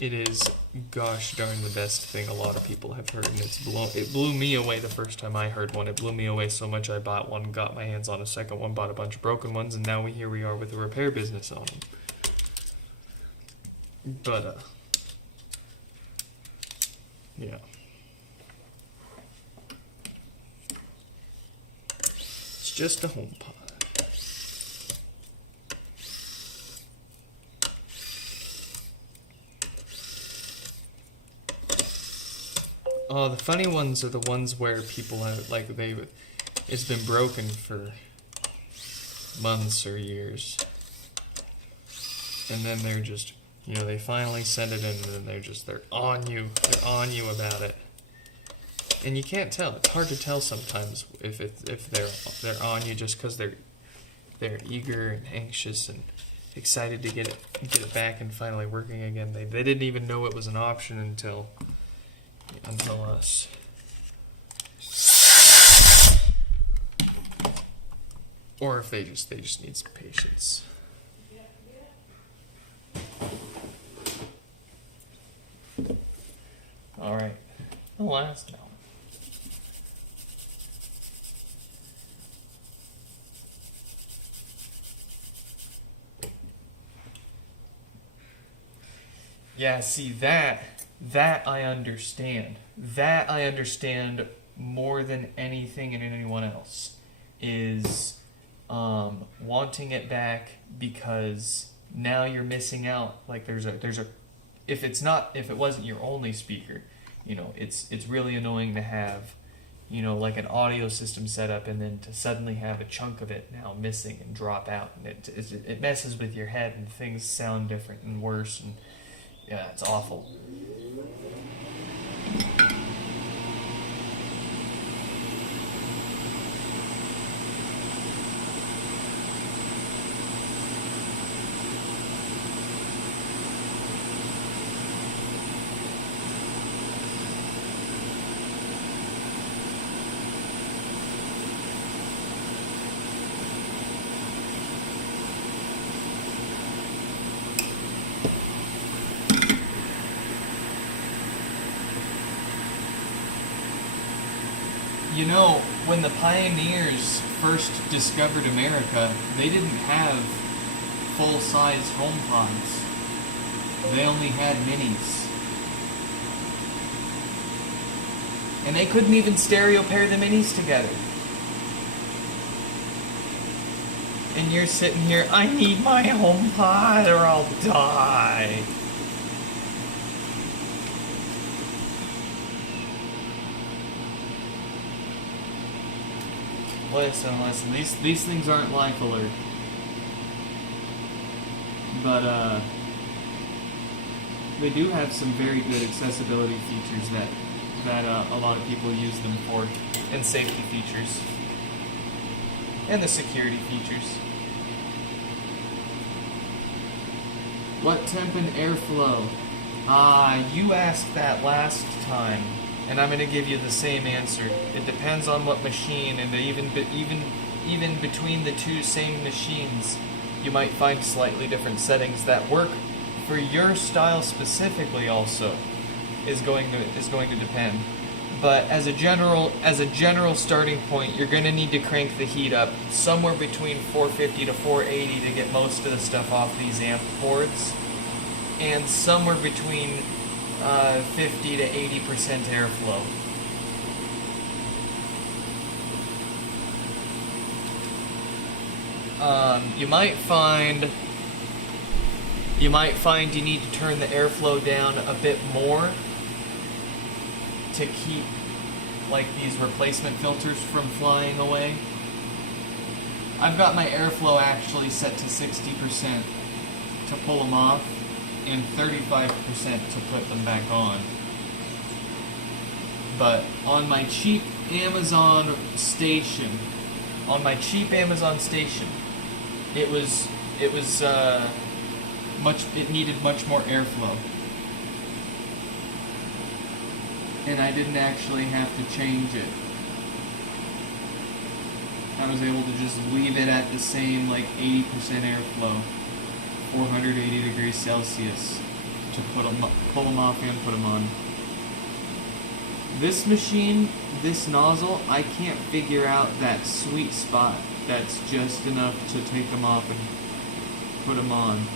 it is gosh darn the best thing a lot of people have heard, and it blew me away the first time I heard one. It blew me away so much I bought one, got my hands on a second one, bought a bunch of broken ones, and now here we are with a repair business on them. But yeah. It's just a HomePod. Oh, the funny ones are the ones where people have, it's been broken for months or years, and then they're just, they finally send it in, and then they're on you about it, and you can't tell. It's hard to tell sometimes if they're on you just because they're eager and anxious and excited to get it back and finally working again. They didn't even know it was an option until us. Or if they just need some patience. All right, the last one. Yeah, see that I understand. That I understand more than anything and anyone else is wanting it back because now you're missing out. Like there's a if it wasn't your only speaker, it's really annoying to have, like an audio system set up and then to suddenly have a chunk of it now missing and drop out, and it messes with your head and things sound different and worse, and yeah, it's awful. When the pioneers first discovered America, they didn't have full-size HomePods. They only had minis. And they couldn't even stereo pair the minis together. And you're sitting here, I need my HomePod or I'll die. Listen. These things aren't life alert. But they do have some very good accessibility features that a lot of people use them for, and safety features, and the security features. What temp and airflow? You asked that last time, and I'm going to give you the same answer. It depends on what machine, and even between the two same machines, you might find slightly different settings that work for your style specifically. Also, is going to depend. But as a general starting point, you're going to need to crank the heat up somewhere between 450 to 480 to get most of the stuff off these amp boards, and somewhere between 50 to 80% airflow. You might find you need to turn the airflow down a bit more to keep like these replacement filters from flying away. I've got my airflow actually set to 60% to pull them off and 35% to put them back on. But on my cheap Amazon station, it needed much more airflow. And I didn't actually have to change it. I was able to just leave it at the same, like 80% airflow, 480 degrees Celsius, to pull them off and put them on. This machine, this nozzle, I can't figure out that sweet spot that's just enough to take them off and put them on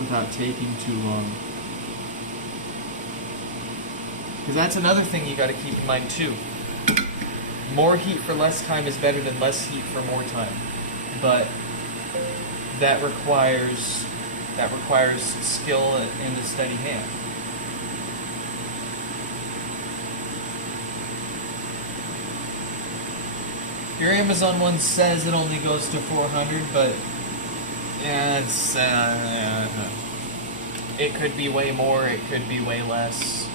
without taking too long. Because that's another thing you got to keep in mind too. More heat for less time is better than less heat for more time, but that requires skill and a steady hand. Your Amazon one says it only goes to 400, but yeah, it could be way more, it could be way less.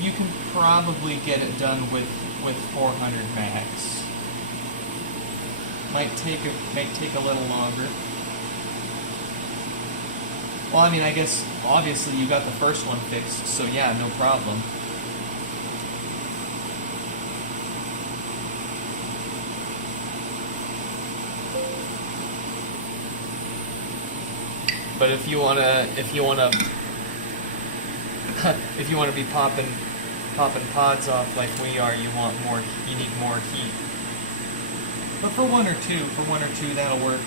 You can probably get it done with 400 max. Might take a little longer. Well, I mean, I guess obviously you got the first one fixed, so yeah, no problem. But if you wanna be popping pods off like we are, you need more heat. But for one or two, that'll work.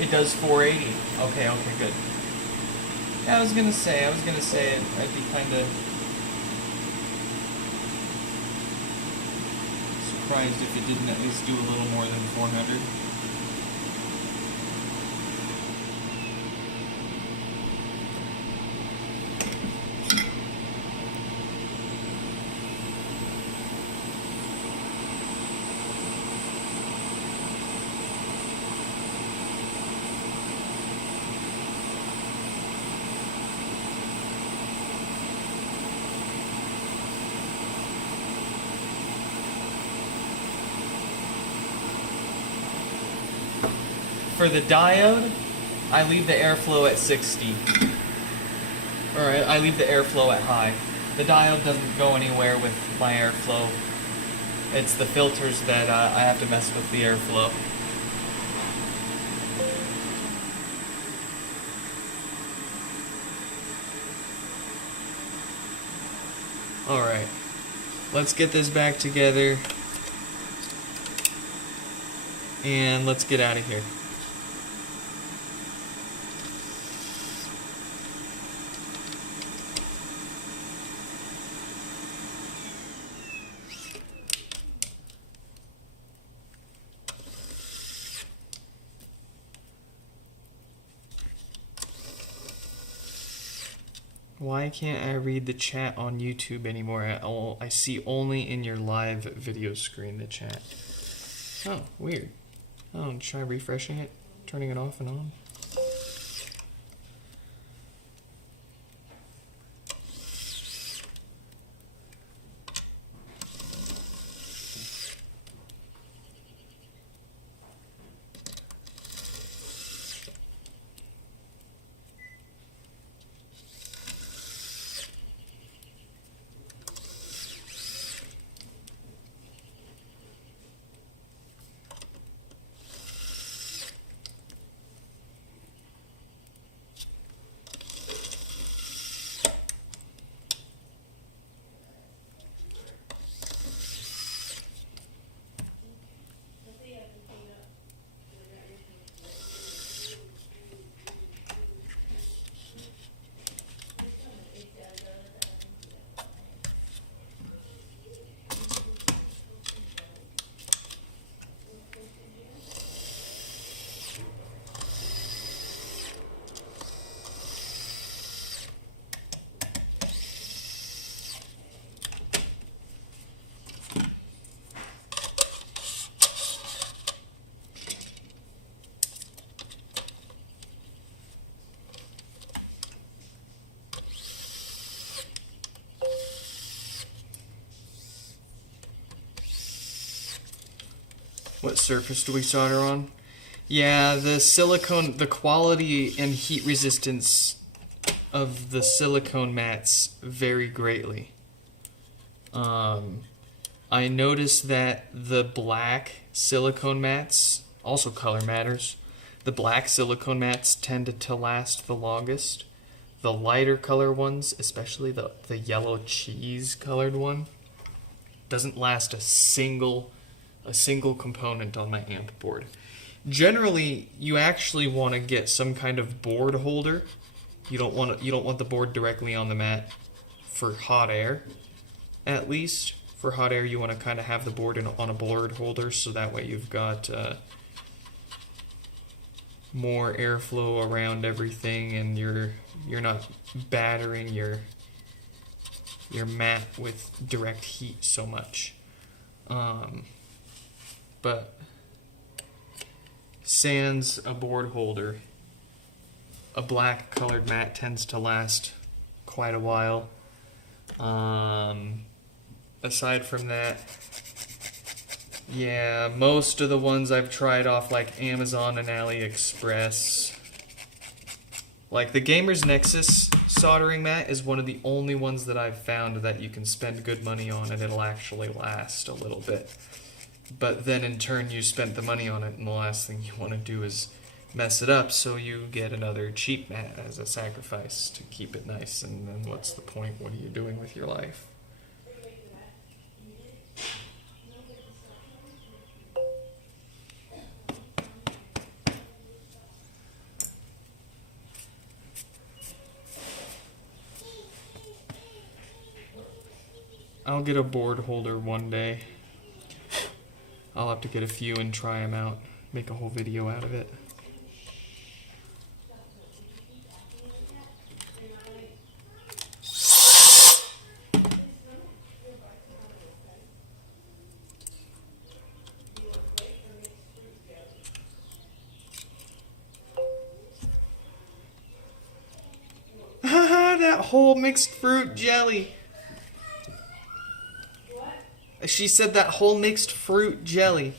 It does 480. Okay, good. Yeah, I was gonna say I'd be kinda surprised if it didn't at least do a little more than 400. For the diode, I leave the airflow at 60. Or I leave the airflow at high. The diode doesn't go anywhere with my airflow. It's the filters that I have to mess with the airflow. Alright, let's get this back together. And let's get out of here. Why can't I read the chat on YouTube anymore? I see only in your live video screen the chat. Oh, weird. Oh, try refreshing it, turning it off and on. What surface do we solder on? Yeah, the silicone, the quality and heat resistance of the silicone mats vary greatly. I noticed that the black silicone mats, also color matters, the black silicone mats tended to last the longest. The lighter color ones, especially the yellow cheese colored one, doesn't last a single component on my amp board. Generally, you actually want to get some kind of board holder. You don't want the board directly on the mat for hot air. At least for hot air, you want to kind of have the board on a board holder, so that way you've got more airflow around everything, and you're not battering your mat with direct heat so much. But sans a board holder, a black colored mat tends to last quite a while. Aside from that, yeah, most of the ones I've tried off like Amazon and AliExpress, like the Gamer's Nexus soldering mat is one of the only ones that I've found that you can spend good money on and it'll actually last a little bit. But then in turn you spent the money on it and the last thing you want to do is mess it up, so you get another cheap mat as a sacrifice to keep it nice, and then what's the point? What are you doing with your life? I'll get a board holder one day. I'll have to get a few and try them out. Make a whole video out of it. Haha, that whole mixed fruit jelly. She said that whole mixed fruit jelly.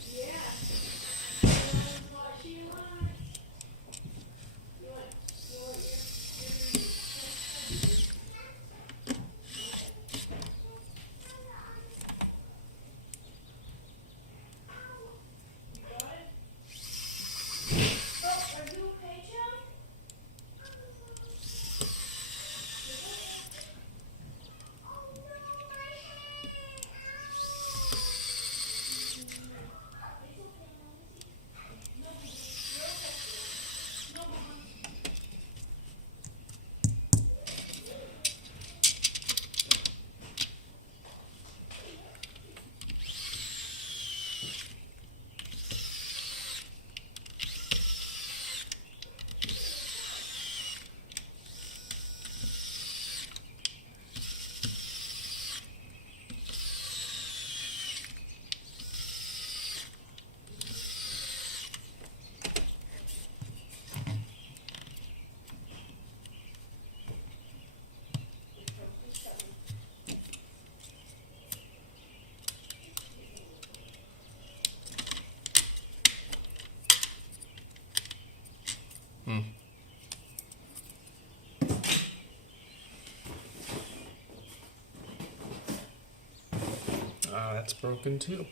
broken too.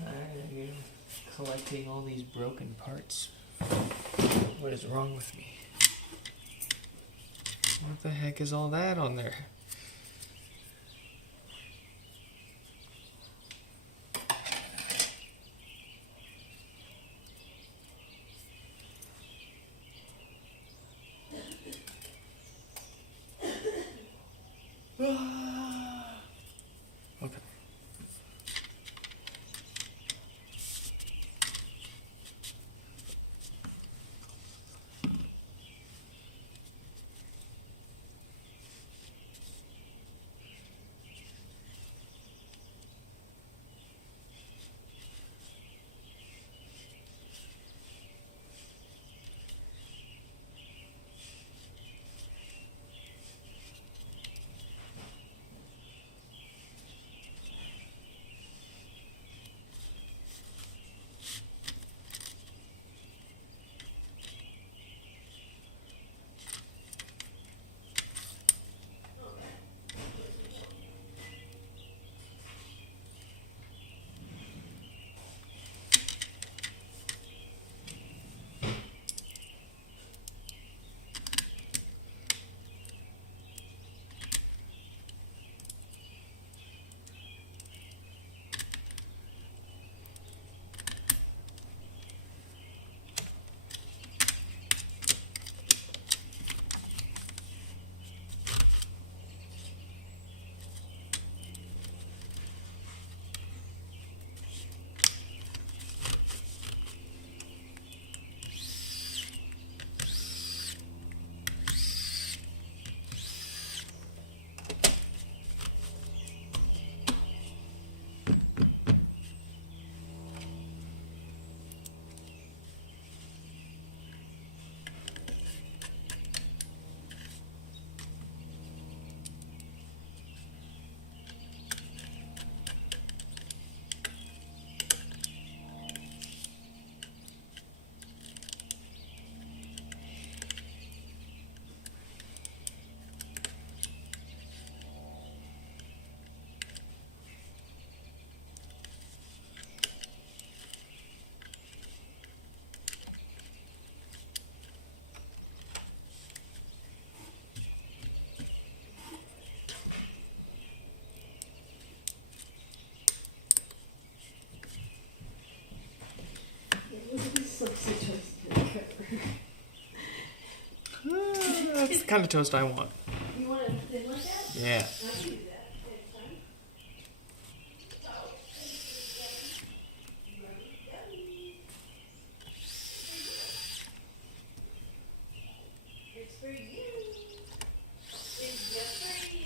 I'm collecting all these broken parts. What is wrong with me? What the heck is all that on there? Okay. That's the kind of toast I want. You want it thin like that? Yeah. I can do that. Anytime. It's for you. It's just for you.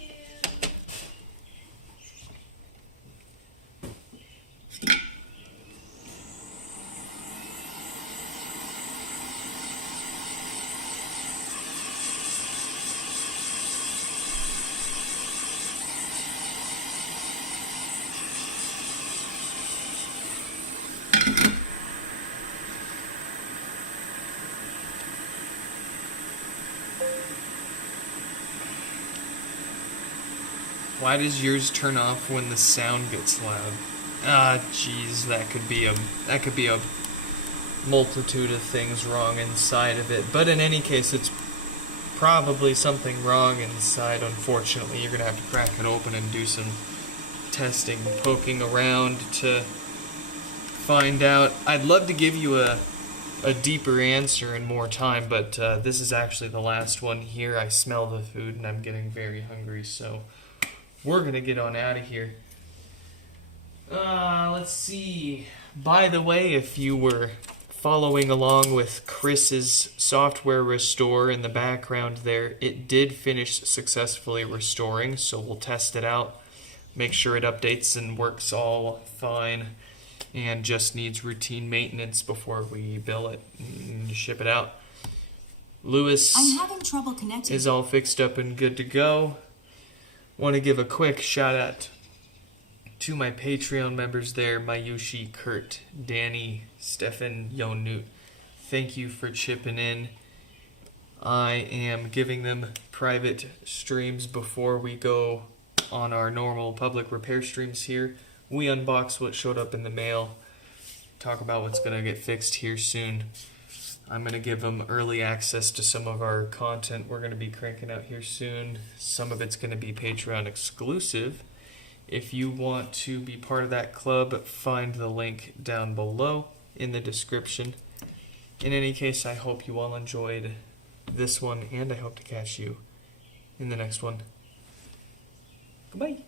Why does yours turn off when the sound gets loud? Ah, jeez, that could be a multitude of things wrong inside of it. But in any case, it's probably something wrong inside. Unfortunately, you're gonna have to crack it open and do some testing, poking around to find out. I'd love to give you a deeper answer in more time, but this is actually the last one here. I smell the food and I'm getting very hungry, so we're gonna get on out of here. Let's see. By the way, if you were following along with Chris's software restore in the background there, it did finish successfully restoring, so we'll test it out, make sure it updates and works all fine, and just needs routine maintenance before we bill it and ship it out. Lewis I'm having trouble connecting. is all fixed up and good to go. Want to give a quick shout out to my Patreon members there, Mayushi, Kurt, Danny, Stefan, Yonut. Thank you for chipping in. I am giving them private streams before we go on our normal public repair streams here. We unbox what showed up in the mail, talk about what's going to get fixed here soon. I'm going to give them early access to some of our content we're going to be cranking out here soon. Some of it's going to be Patreon exclusive. If you want to be part of that club, find the link down below in the description. In any case, I hope you all enjoyed this one, and I hope to catch you in the next one. Goodbye.